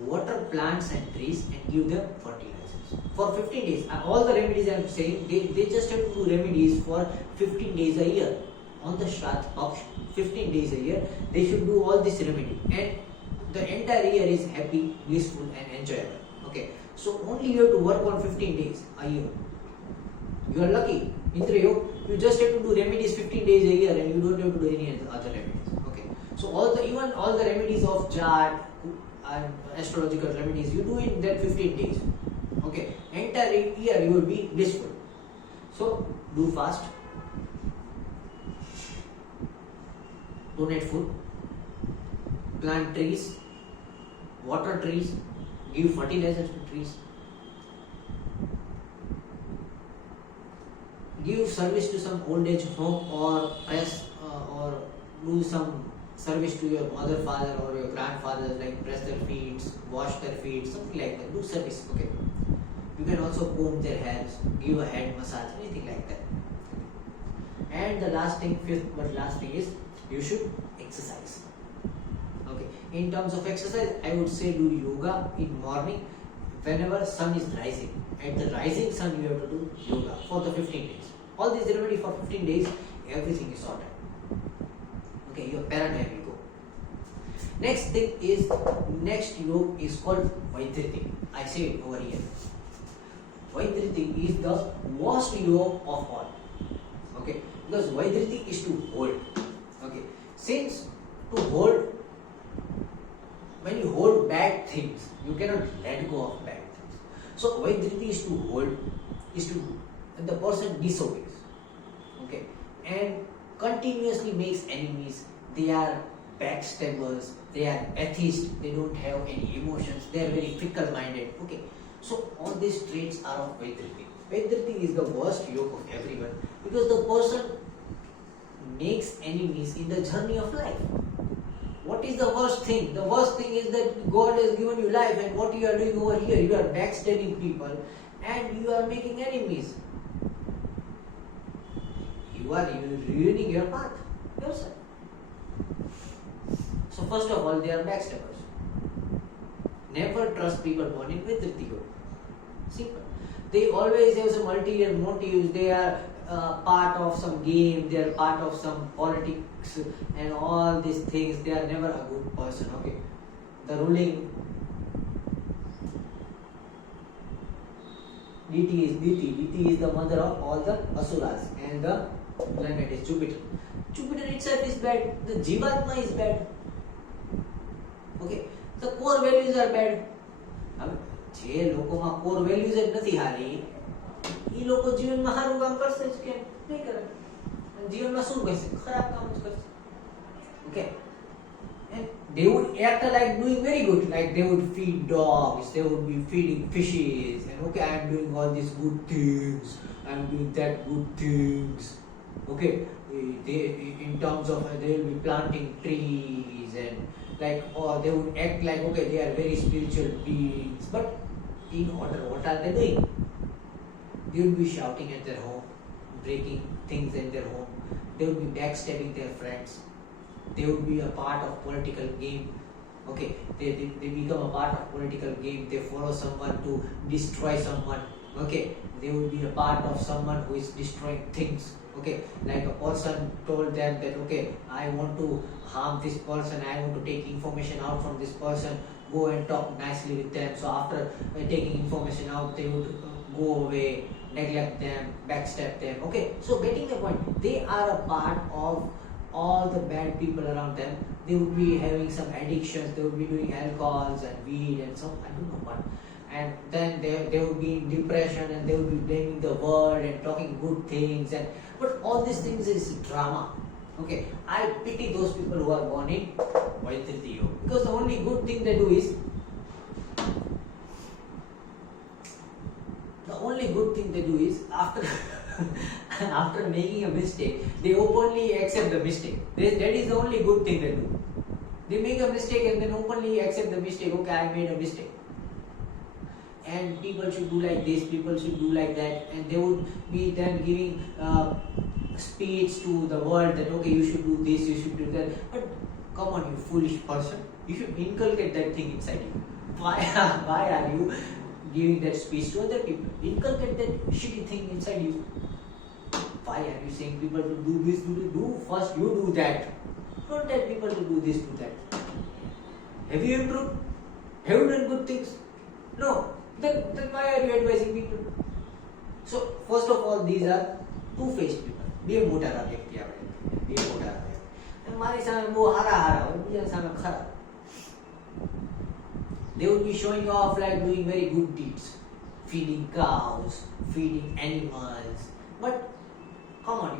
water plants and trees and give them fertilizers. For 15 days, all the remedies I am saying, they just have to do remedies for 15 days a year. On the Shraddha Paksh, 15 days a year, they should do all this remedy and the entire year is happy, blissful and enjoyable. Okay, so only you have to work on 15 days a year. You are lucky. Indra Yoga, you just have to do remedies 15 days a year and you don't have to do any other remedies. Okay, so even all the remedies of chart and astrological remedies, you do in that 15 days. Okay, entire year you will be blissful. So do fast. Donate food, plant trees, water trees, give fertilizers to trees, give service to some old age home or or do some service to your mother, father or your grandfathers, like press their feet, wash their feet, something like that. Do service, okay. You can also comb their hairs, give a head massage, anything like that. And the last thing, fifth but last thing is you should exercise. Okay. In terms of exercise, I would say do yoga in morning whenever sun is rising. At the rising sun, you have to do yoga for the 15 days. All these remedies for 15 days, everything is sorted. Okay, your paranoia will go. Next thing is, next yoga is called Vaidriti. I say it over here. Vaidriti is the worst yoga of all. Okay, because Vaidriti is to hold. Okay, since to hold, when you hold bad things, you cannot let go of bad things. So Vaidriti is to hold, and the person disobeys. Okay, and continuously makes enemies. They are backstabbers. They are atheists. They don't have any emotions. They are very fickle-minded. Okay, so all these traits are of Vaidriti. Vaidriti is the worst yoke of everyone because the person makes enemies in the journey of life. What is the worst thing? The worst thing is that God has given you life and what you are doing over here, you are backstabbing people and you are making enemies. You are ruining your path yourself. So first of all, they are backstabbers. Never trust people born in Vaidriti yoga. Simple. They always have some ulterior motives. They are part of some game. They are part of some politics and all these things. They are never a good person. Okay. The ruling deity is Diti. Diti is the mother of all the asuras and the planet is Jupiter. Jupiter itself is bad. The Jivatma is bad. Okay. The core values are bad. જે લોકોમાં core values જ નથી હારી, એ લોકો જીવનમાં સારું કામ કરશે જ કે નહીં કરે. જીવનમાં શું કહેશે ખરાબ કામ જ કરશે. Okay, and they would act like doing very good, like they would feed dogs, they would be feeding fishes, and okay, I am doing all these good things, I am doing that good things. Okay, they in terms of they will be planting trees and like, or they would act like okay, they are very spiritual beings, but in order, what are they doing? They would be shouting at their home, breaking things in their home, they would be backstabbing their friends, they would be a part of political game. Okay, they become a part of political game, they follow someone to destroy someone. Okay, they would be a part of someone who is destroying things. Okay, like a person told them that okay, I want to harm this person, I want to take information out from this person, go and talk nicely with them. So after taking information out, they would go away, neglect them, backstab them. Okay, so getting the point, they are a part of all the bad people around them. They would be having some addictions, they would be doing alcohols and weed and some, I don't know what, and then they would be in depression and they would be blaming the world and talking good things, and but all these things is drama. Okay, I pity those people who are born in Vaidriti Yoga, because the only good thing they do is after after making a mistake, they openly accept the mistake. That is the only good thing they do. They make a mistake and then openly accept the mistake. Okay, I made a mistake. And people should do like this, people should do like that, and they would be then giving speech to the world that okay, you should do this, you should do that. But come on, you foolish person, you should inculcate that thing inside you. Why are you giving that speech to other people? Inculcate that shitty thing inside you. Why are you saying people to do this, do first you do that? Don't tell people to do this, do that. Have you improved? Have you done good things? No. Then why are you advising people? So first of all, these are two-faced people. બે મોટા વ્યક્તિ આપણે, બે મોટા વ્યક્તિ. અને મારી સામે બહુ હારા હોય, બીજા સામે ખરાબ. They would be showing off like doing very good deeds, feeding cows, feeding animals. But come on,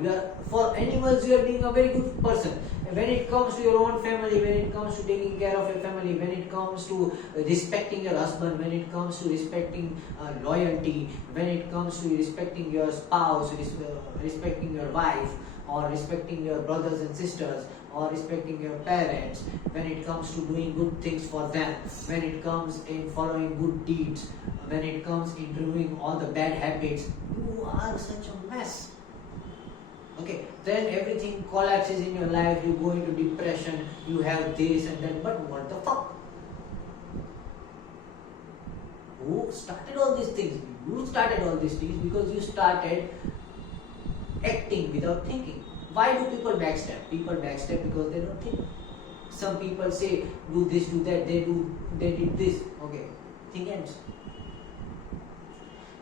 for animals you are being a very good person. When it comes to your own family, when it comes to taking care of your family, when it comes to respecting your husband, when it comes to respecting loyalty, when it comes to respecting your spouse, respecting your wife, or respecting your brothers and sisters, or respecting your parents, when it comes to doing good things for them, when it comes in following good deeds, when it comes in removing all the bad habits, you are such a mess. Okay, then everything collapses in your life, you go into depression, you have this and that, but what the fuck? Who started all these things? You started all these things because you started acting without thinking. Why do people backstab? People backstab because they don't think. Some people say, do this, do that, they did this. Okay, thing ends.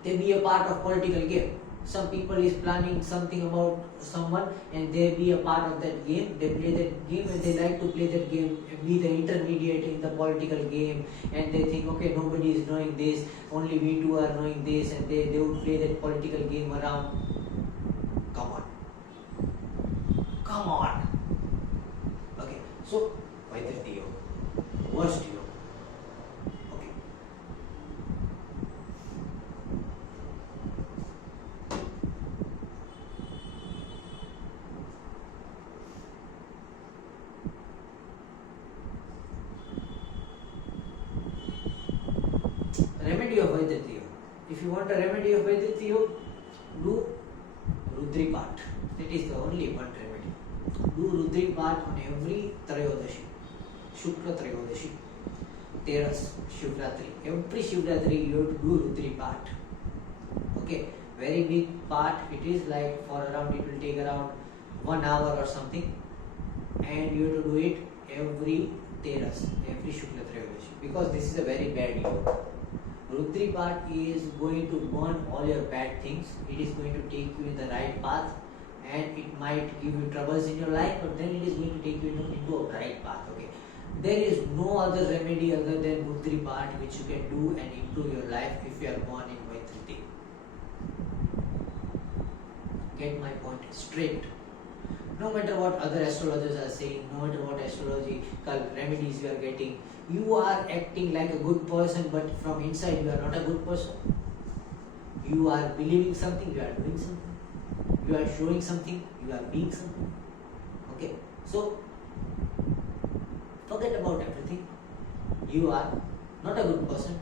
They be a part of political game. Some people is planning something about someone and they be a part of that game. They play that game and they like to play that game, be the intermediate in the political game, and they think okay, nobody is knowing this, only we two are knowing this, and they would play that political game around. Come on. Okay, so Vaidriti Yoga, worst yoga. Okay. Remedy of Vaidriti Yoga. If you want a remedy of Vaidriti Yoga, do Rudri Path. That is the only one remedy. Do Rudri Path on every Trayodashi, Shukla Trayodashi, Teras, Shivratri. Every Shivratri you have to do Rudri Path. Okay, very big part. It is like for around, it will take around 1 hour or something, and you have to do it every Teras, every Shukla Trayodashi, because this is a very bad yoga. Rudri Path is going to burn all your bad things. It is going to take you in the right path, and it might give you troubles in your life, but then it is going to take you into a bright path. Okay, there is no other remedy other than Rudri Path which you can do and improve your life if you are born in Vaidriti. Get my point straight. No matter what other astrologers are saying, no matter what astrological remedies you are getting, you are acting like a good person, but from inside you are not a good person. You are believing something, you are doing something. You are showing something, you are being something. Okay, so forget about everything. You are not a good person.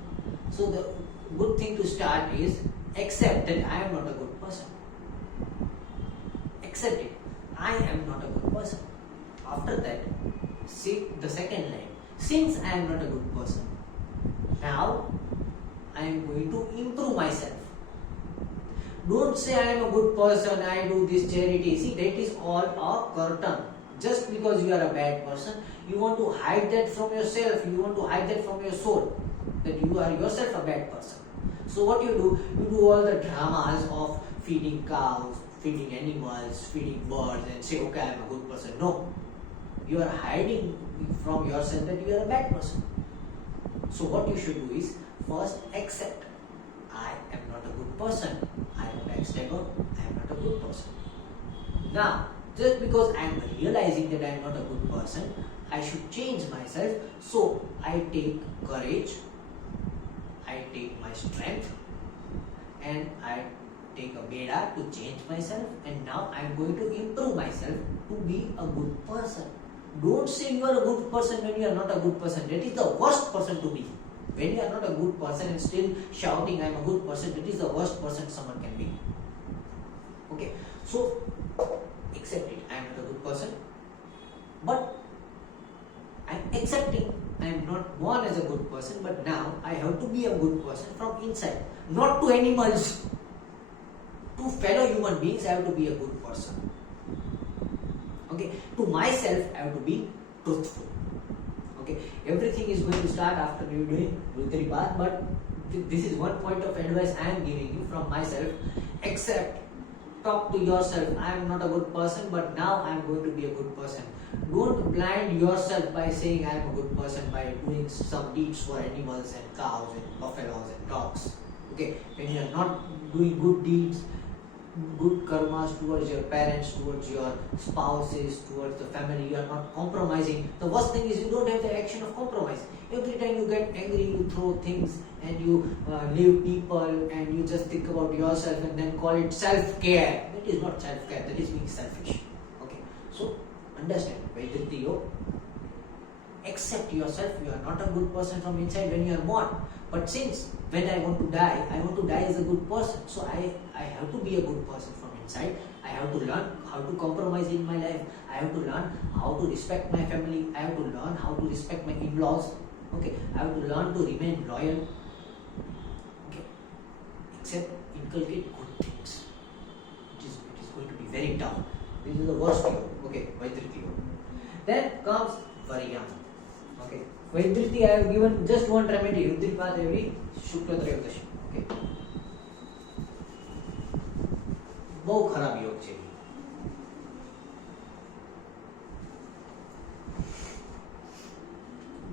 So the good thing to start is accept that I am not a good person. Accept it. I am not a good person. After that, see the second line. Since I am not a good person, now I am going to improve myself. Don't say I am a good person, I do this charity. See, that is all a curtain. Just because you are a bad person, you want to hide that from yourself, you want to hide that from your soul, that you are yourself a bad person. So what you do all the dramas of feeding cows, feeding animals, feeding birds, and say, okay, I am a good person. No, you are hiding from yourself that you are a bad person. So what you should do is first accept, I am not a good person. I am a backstabber. I am not a good person. Now, just because I am realizing that I am not a good person, I should change myself. So I take courage, I take my strength, and I take a beda to change myself, and now I am going to improve myself to be a good person. Don't say you are a good person when you are not a good person. That is the worst person to be. When you are not a good person and still shouting I am a good person, that is the worst person someone can be. Okay, so accept it. I am not a good person, but I am accepting I am not born as a good person, but now I have to be a good person from inside, not to animals. To fellow human beings, I have to be a good person. Okay, to myself, I have to be truthful. Okay, everything is going to start after you doing Rudri Bath, but this is one point of advice I am giving you from myself. Accept, talk to yourself. I am not a good person, but now I am going to be a good person. Don't blind yourself by saying I am a good person by doing some deeds for animals and cows and buffaloes and dogs. Okay, when you are not doing good deeds, good karmas towards your parents, towards your spouses, towards the family, you are not compromising. The worst thing is you don't have the action of compromise. Every time you get angry, you throw things and you leave people and you just think about yourself and then call it self-care. That is not self-care, that is being selfish. Okay, so understand, Vaidritiyo, accept yourself. You are not a good person from inside when you are born. But since when I want to die as a good person. So I have to be a good person from inside. I have to learn how to compromise in my life. I have to learn how to respect my family. I have to learn how to respect my in-laws. Okay, I have to learn to remain loyal. Okay, except inculcate good things. It is going to be very tough. This is the worst yoga. Okay, Vaidriti yoga. Then comes Variyam. Okay, Vaidriti I have given just one remedy. Rudripat every Shukla Trayodasi. Okay. બહુ ખરાબ યોગ છે.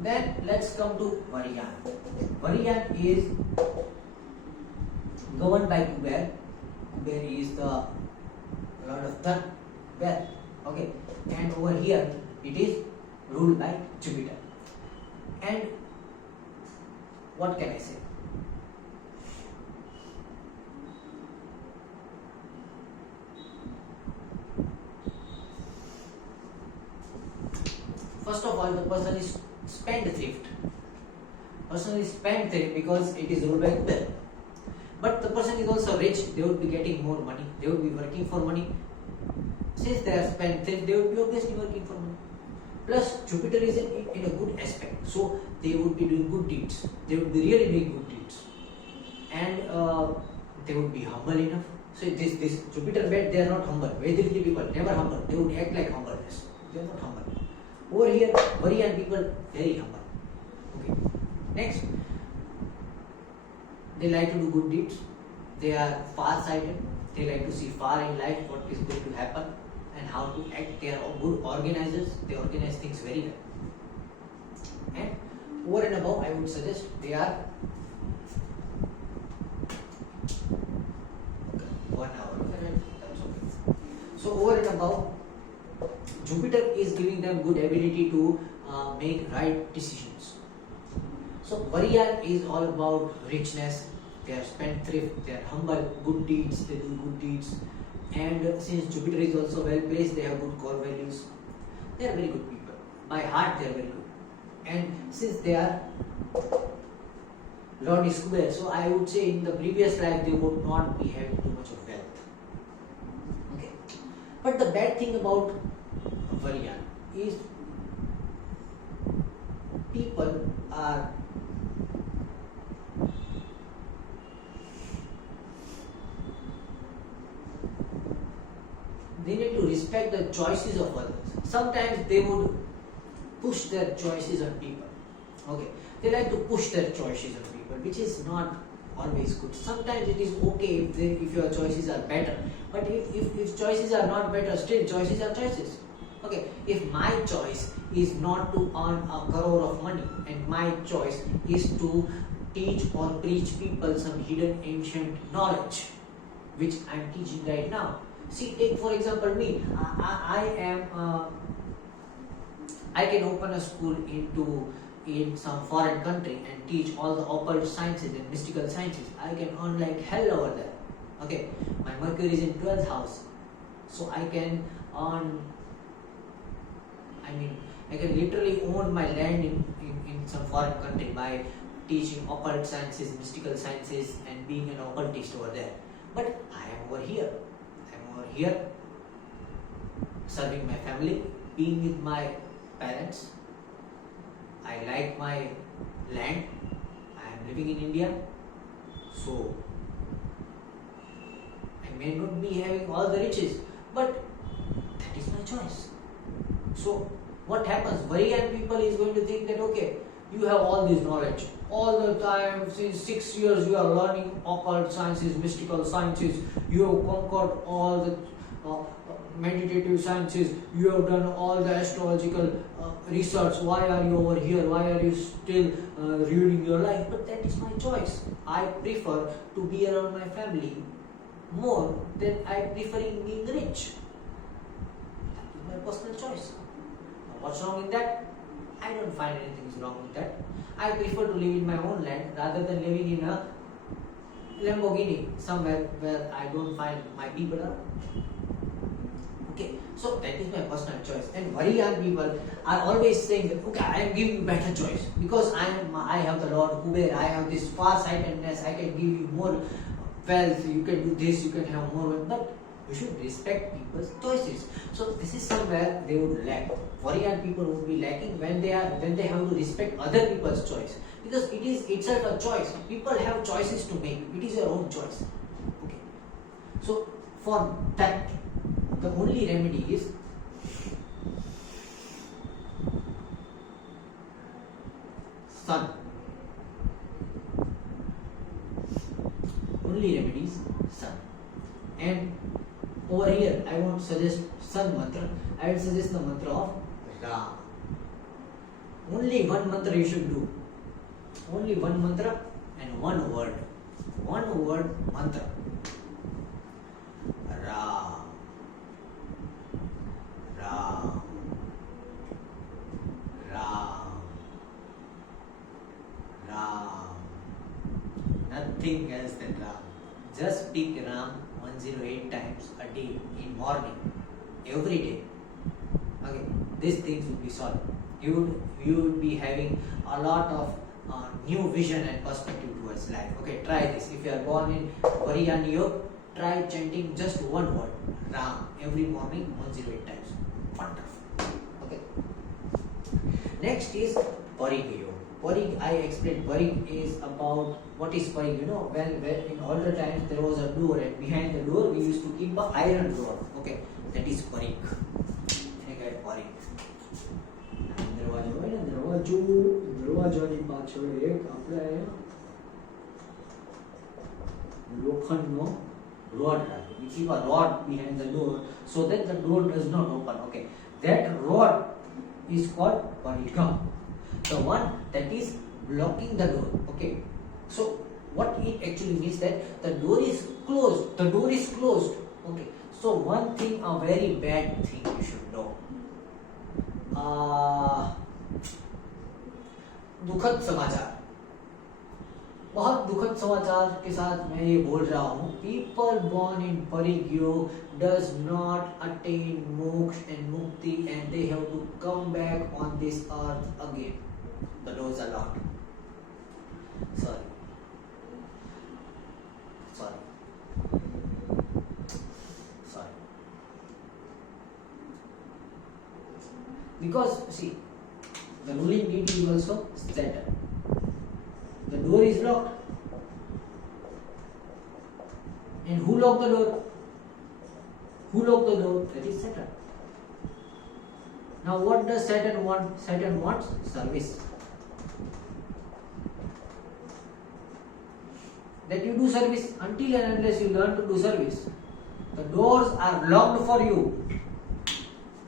Then let's come to Variyan. Variyan is governed by Kuber. Kuber is the lord of Dhan, wealth. Okay, and over here it is ruled by Jupiter. And what can I say? First of all, the person is spendthrift. Person is spendthrift because it is ruled by Kuber. But the person is also rich. They would be getting more money. They would be working for money. Since they are spendthrift, they would be obviously working for money. Plus, Jupiter is in a good aspect. So, they would be doing good deeds. They would be really doing good deeds. And they would be humble enough. So, this Jupiter bed, they are not humble. Vedriti people, never humble. They would act like humbleness. They are not humble. Over here, Varian people, very humble. Okay. Next, they like to do good deeds. They are far-sighted. They like to see far in life what is going to happen and how to act. They are good organizers. They organize things very well. And over and above, I would suggest they are 1 hour. Okay, that's okay. So over and above, Jupiter is giving them good ability to make right decisions. So Varian is all about richness. They are spendthrift, they are humble, good deeds, they do good deeds. And since Jupiter is also well placed, they have good core values. They are very good people. By heart, they are very good. And since they are Lord is Kuber, so I would say in the previous life they would not be having too much of wealth. Okay. But the bad thing about Varian is people are they need to respect the choices of others. Sometimes they would push their choices on people. Okay, they like to push their choices on people, which is not always good. Sometimes it is okay if your choices are better, but if choices are not better, still choices are choices. Okay, if my choice is not to earn a crore of money and my choice is to teach or preach people some hidden ancient knowledge, which I am teaching right now. See, take for example me. I can open a school in some foreign country and teach all the occult sciences and mystical sciences. I can earn like hell over there. Okay, my Mercury is in 12th house, so I can earn. I can literally own my land in some foreign country by teaching occult sciences, mystical sciences, and being an occultist over there. But I am over here. Serving my family, being with my parents. I like my land. I am living in India, so I may not be having all the riches, but that is my choice. So what happens? Variant people is going to think that okay, you have all this knowledge. All the time, since 6 years you are learning occult sciences, mystical sciences, you have conquered all the meditative sciences, you have done all the astrological research. Why are you over here? Why are you still ruining your life? But that is my choice. I prefer to be around my family more than I preferring being rich. That is my personal choice. Now, what's wrong in that? I don't find anything is wrong with that. I prefer to live in my own land rather than living in a Lamborghini somewhere where I don't find my people around. Okay, so that is my personal choice. And very young people are always saying that okay, I am giving you better choice because I have the Lord Kuber, I have this far-sightedness, I can give you more wealth, you can do this, you can have more wealth. But you should respect people's choices. So this is somewhere they would lack. Very young people would be lacking when they have to respect other people's choice, because it is itself a choice. People have choices to make. It is your own choice. Okay. So for that, the only remedy is sun. Only remedy is sun. And over here, I won't suggest sun mantra. I will suggest the mantra of Ram. Only one mantra you should do. Only one mantra and one word. One word mantra. Ram. Ram. Ram. Ram. Nothing else than Ram. Just speak Ram 108 times a day in morning, every day. Okay, these things would be solved. You would be having a lot of new vision and perspective towards life. Okay, try this. If you are born in Varian Yoga, try chanting just one word, Ram, every morning 108 times. Wonderful. Okay. Next is Parig Yoga. Parig, I explained. Parig is about what is Parig. You know, when in older times there was a door, and behind the door we used to keep an iron door. Okay, that is Parig. Parig. દરવાજાની પાછળ એક આપણે લોખંડનો rod રાખે. We keep a rod behind the door so that the door does not open. Okay, that rod is called pariga, the one that is blocking the door. Okay, so what it actually means that the door is closed. The door is closed. Okay, So one thing, a very bad thing you should know. दुखद समाचार, बहुत दुखद समाचार के साथ मैं ये बोल रहा हूँ. People born in Parigyo does not attain moksha and mukti, and they have to come back on this earth again. The doors are locked. Sorry. Because see, the ruling deity is also Saturn. The door is locked. And who locked the door? Who locked the door? That is Saturn. Now what does Saturn want? Saturn wants service. That you do service. Until and unless you learn to do service, the doors are locked for you.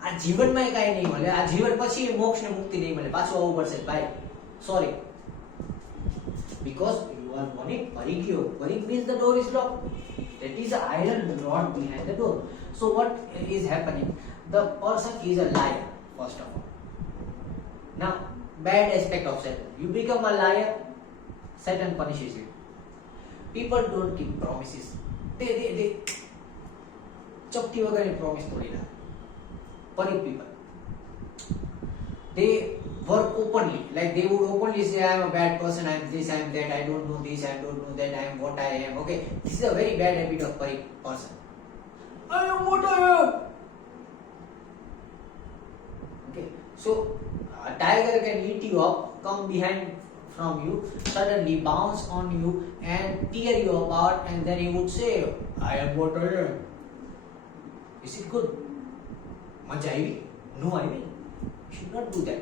આ જીવનમાં કાંઈ નહીં મળે, આ જીવન પછી મોક્ષ ને મુક્તિ નહીં મળે, પાછું આવવું પડશે ભાઈ. Sorry, because you are born in Parigyo. Parig means the door is locked. That is an iron rod behind the door. So what is happening? The person is a liar, first of all. Now, bad aspect of Saturn. You become a liar, Saturn punishes you. People don't keep promises. They ચપટી વગરની promise તોડી નાખે. Parig people, they work openly, like they would openly say, I am a bad person, I am this, I am that, I don't know this, I don't know that, I am what I am. Okay, this is a very bad habit of Parig person. I am what I am. Okay, so a tiger can eat you up, come behind from you, suddenly bounce on you and tear you apart, and then he would say, I am what I am. Is it good? Much I will? No, I will. You should not do that.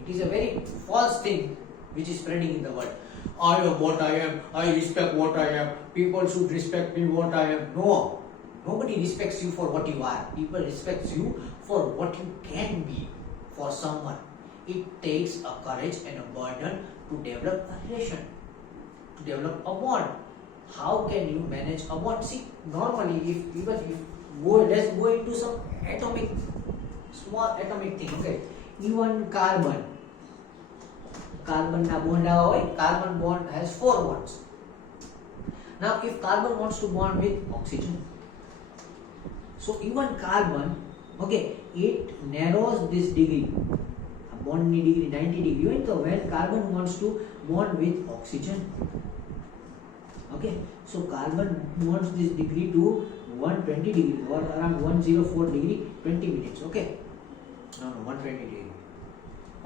It is a very false thing which is spreading in the world. I am what I am. I respect what I am. People should respect me what I am. No. Nobody respects you for what you are. People respect you for what you can be for someone. It takes a courage and a burden to develop a relation, to develop a bond. How can you manage a bond? See, normally let's go into some small atomic thing. Okay, even carbon na bond hoy, carbon bond has 4 bonds. Now if carbon wants to bond with oxygen, so even carbon, okay, it narrows this degree, bond degree 90 degree, right? So when carbon wants to bond with oxygen, okay, so carbon wants this degree to 120 degree or around 104 degree 20 minutes. Okay, no 120 degree.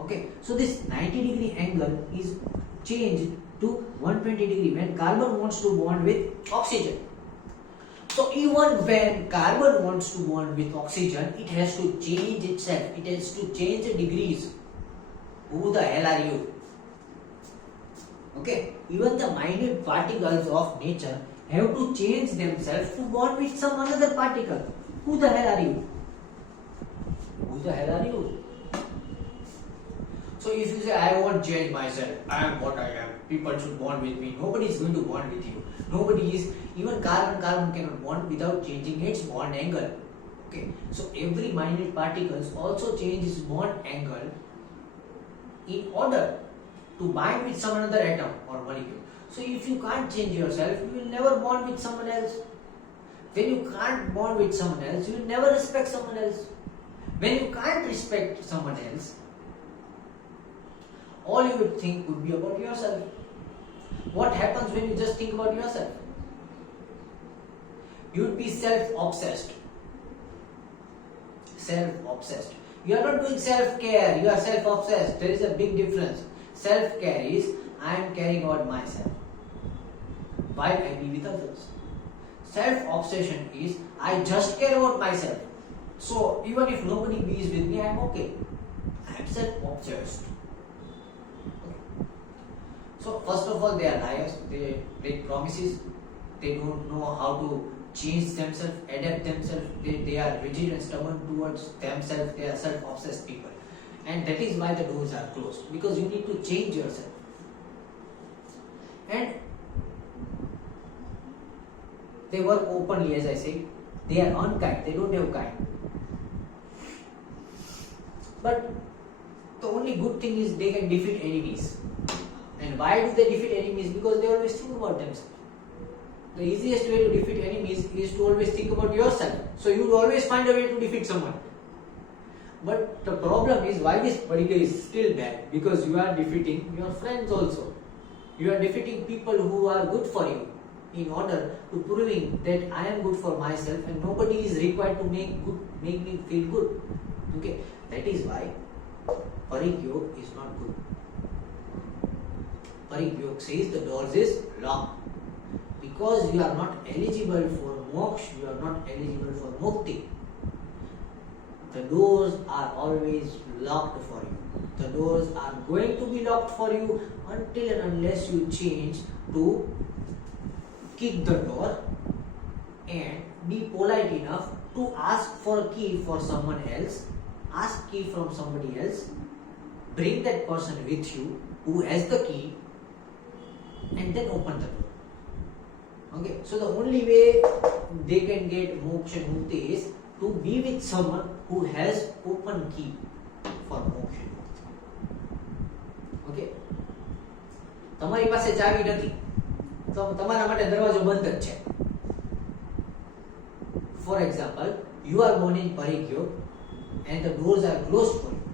Okay, so this 90 degree angle is changed to 120 degree when carbon wants to bond with oxygen. So even when carbon wants to bond with oxygen, it has to change itself, it has to change the degrees. Who the hell are you? Okay, even the minute particles of nature have to change themselves to bond with some another particle. Who the hell are you? Who the hell are you? So if you say, I won't change myself, I am what I am, people should bond with me, nobody is going to bond with you. Nobody is, even carbon cannot bond without changing its bond angle. Okay, so every minute particles also change its bond angle in order to bind with some another atom or molecule. So if you can't change yourself, you will never bond with someone else. When you can't bond with someone else, you will never respect someone else. When you can't respect someone else, all you would think would be about yourself. What happens when you just think about yourself? You would be self-obsessed. Self-obsessed. You are not doing self-care, you are self-obsessed. There is a big difference. Self-care is, I am caring about myself while I be with others. Self-obsession is, I just care about myself. So even if nobody is with me, I am okay. I am self-obsessed. Okay. So first of all, they are liars. They break promises. They don't know how to change themselves, adapt themselves. They are rigid and stubborn towards themselves. They are self-obsessed people. And that is why the doors are closed. Because you need to change yourself. And they work openly, as I say. They are unkind, they don't have kind. But the only good thing is they can defeat enemies. And why do they defeat enemies? Because they always think about themselves. The easiest way to defeat enemies is to always think about yourself. So you will always find a way to defeat someone. But the problem is why this Parika is still bad, because you are defeating your friends also. You are defeating people who are good for you in order to proving that I am good for myself and nobody is required to make me feel good. Okay, that is why Parik Yog is not good. Parik Yog says the doors is locked. Because you are not eligible for moksha, you are not eligible for mukti. The doors are always locked for you. The doors are going to be locked for you until and unless you change to kick the door and be polite enough to ask for a key for someone else, ask key from somebody else, bring that person with you who has the key and then open the door. Okay, so the only way they can get moksha and mukti is to be with someone who has open key for moksha and mukti. Okay, તમારી પાસે ચાવી નથી તો તમારા માટે દરવાજો બંધ જ છે. For example, you are born in Parik Yog and the doors are closed for you.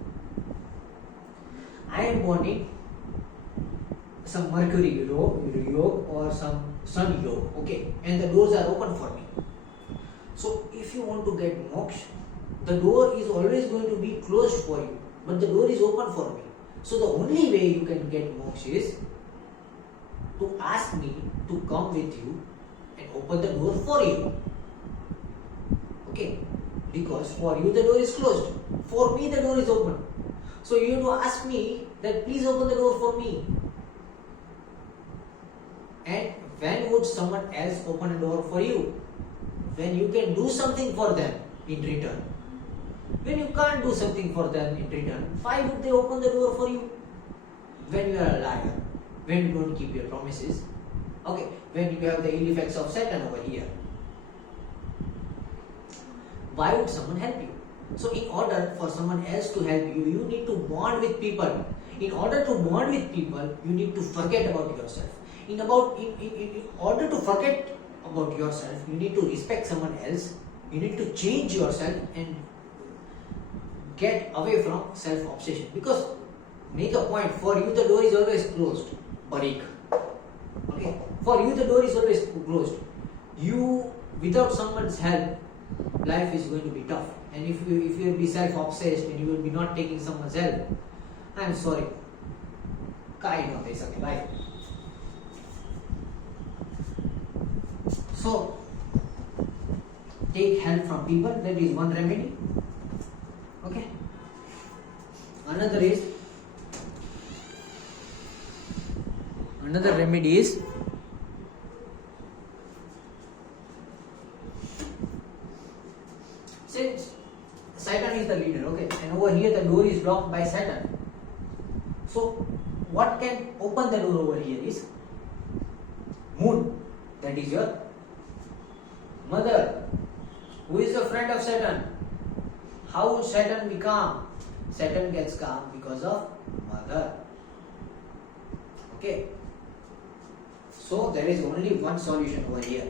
I am born in some Mercury Yog or some Sun Yog, okay, and the doors are open for me. So if you want to get moksha, the door is always going to be closed for you, but the door is open for me. So the only way you can get moksha is to ask me to come with you and open the door for you. Okay, because for you the door is closed, for me the door is open. So you have to ask me that please open the door for me. And when would someone else open a door for you? When you can do something for them in return. When you can't do something for them in return, why would they open the door for you? When you are a liar, when you don't keep your promises, okay, when you have the ill effects of Satan over here, why would someone help you? So in order for someone else to help you, you need to bond with people. In order to bond with people, you need to forget about yourself. In order to forget about yourself, you need to respect someone else. You need to change yourself and get away from self-obsession. Because make a point, for you the door is always closed. Parik. Okay. For you the door is always closed. You, without someone's help, life is going to be tough. And if you will be self-obsessed and you will be not taking someone's help, I am sorry. Kai no થઈ શકે life. So, take help from people. That is one remedy. Okay. Another remedy is since Saturn is the leader, okay, and over here the door is blocked by Saturn. So, what can open the door over here is Moon. That is your mother. Who is the friend of Saturn? How would Saturn be calm? Saturn gets calm because of mother. Okay. So there is only one solution over here.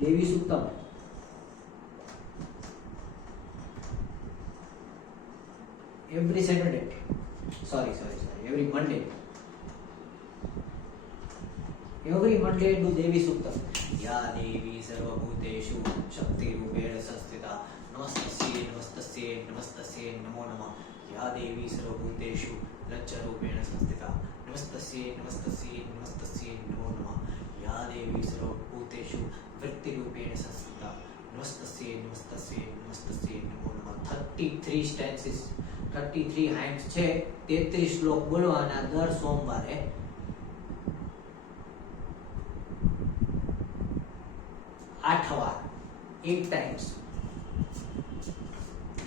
Devi Suktam. Every Saturday. Every Monday. Every Monday do Devi Suktam. Ya Devi Sarvabhuteshu Shakti Rupena Sanstita Namastasye Namastasye Namastasye Namo Namah. Ya Devi Sarvabhuteshu Laccha Rupena Sanstita Namastasye Namastasye Namastasye Namo Namah. Ya Devi Sarvabhuteshu Vritti Rupena Sanstita Namastasye Namastasye Namastasye Namo Namah. 33 stanzas, 33 hymns છે, 33 શ્લોક બોલવાના દર સોમવારે. 8 hours, 8 times.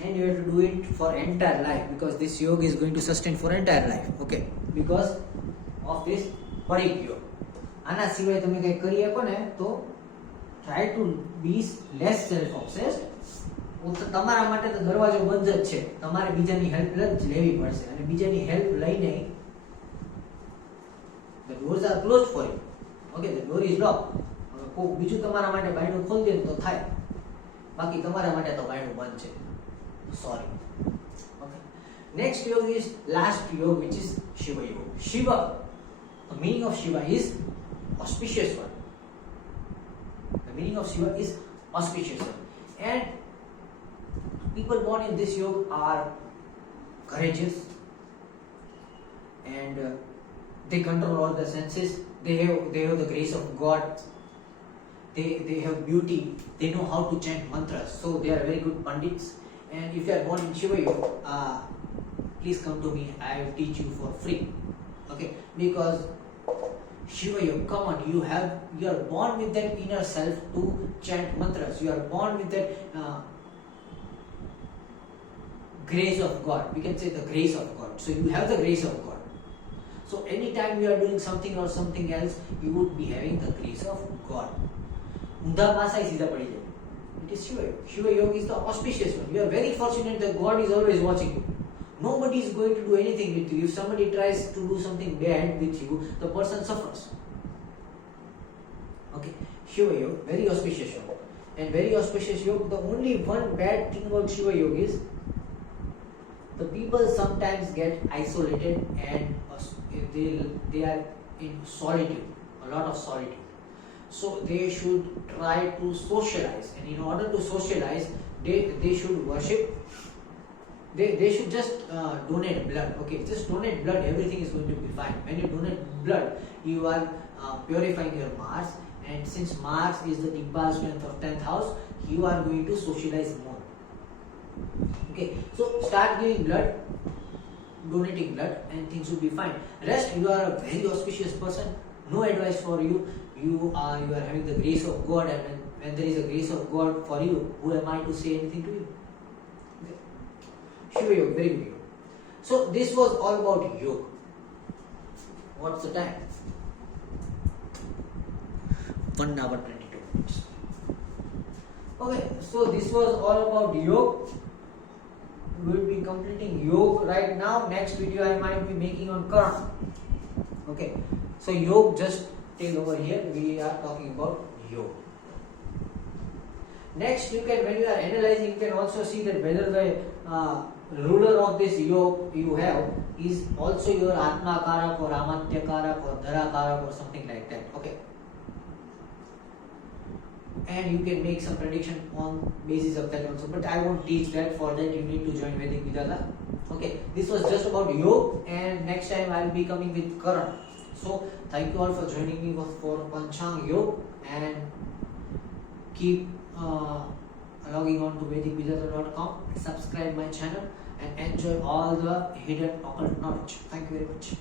and you have to do it for entire life, because this yoga is going to sustain for entire life. Okay, because of this parik yoga. આના સિવાય તમે કંઈ કરી શકો ને તો try to be less self obsessed. તમારા માટે તો દરવાજો બંધ જ છે, તમારે બીજાની હેલ્પ જ લેવી પડશે, અને બીજાની હેલ્પ લઈને the doors are closed for you. Okay, the door is locked. કોઈ બીજું તમારા માટે બાયણું ખોલી દે તો થાય, બાકી તમારા માટે તો બાયણું બંધ છે. Sorry. Okay. Next yoga is last yoga, which is Shiva yoga. Shiva, the meaning of Shiva is auspicious one. The meaning of Shiva is auspicious one. And people born in this yoga are courageous, and they control all the senses. They have the grace of God. They have beauty. They know how to chant mantras. So they are very good pandits. And if you are born in Shiva yoga, please come to me. I will teach you for free. Okay, because Shiva yoga, come on, you are born with that inner self to chant mantras. You are born with that grace of God. We can say the grace of God. So you have the grace of God. So anytime you are doing something or something else, you would be having the grace of God. ઊંધા પાસા સીધા પડી જાય. It is Shiva yoga. Shiva yoga is the auspicious one. You are very fortunate that God is always watching you. Nobody is going to do anything with you. If somebody tries to do something bad with you, the person suffers. Okay, Shiva yoga, very auspicious yoga. And very auspicious yoga, the only one bad thing about Shiva yoga is the people sometimes get isolated, and they are in solitude, a lot of solitude. So they should try to socialize, and in order to socialize, they should worship. They should just donate blood. Okay, just donate blood, everything is going to be fine. When you donate blood, you are purifying your Mars, and since Mars is the Digbal strength of 10th house, you are going to socialize more. Okay, so start giving blood, donating blood, and things will be fine. Rest, you are a very auspicious person. No advice for you. You are having the grace of God, and when there is a grace of God for you, who am I to say anything to you? Okay. Shiva yoga, very good yoga. So this was all about yoga. What's the time? 1 hour 22 minutes. Okay, so this was all about yoga. We will be completing yoga right now. Next video I might be making on karma. Okay, so yoga, just take over here. We are talking about yoga. Next, you can, when you are analyzing, you can also see that whether the ruler of this yoga you have is also your Atma Karak or Amatya Karak or Dhara Karak or something like that. Okay, and you can make some prediction on basis of that also, but I won't teach that. For that you need to join Vedic Vidala. Okay, this was just about yoga, and next time I will be coming with Karan. So thank you all for joining me for Panchang Yoga, and keep logging on to vedicvidala.com, subscribe my channel, and enjoy all the hidden occult knowledge. Thank you very much.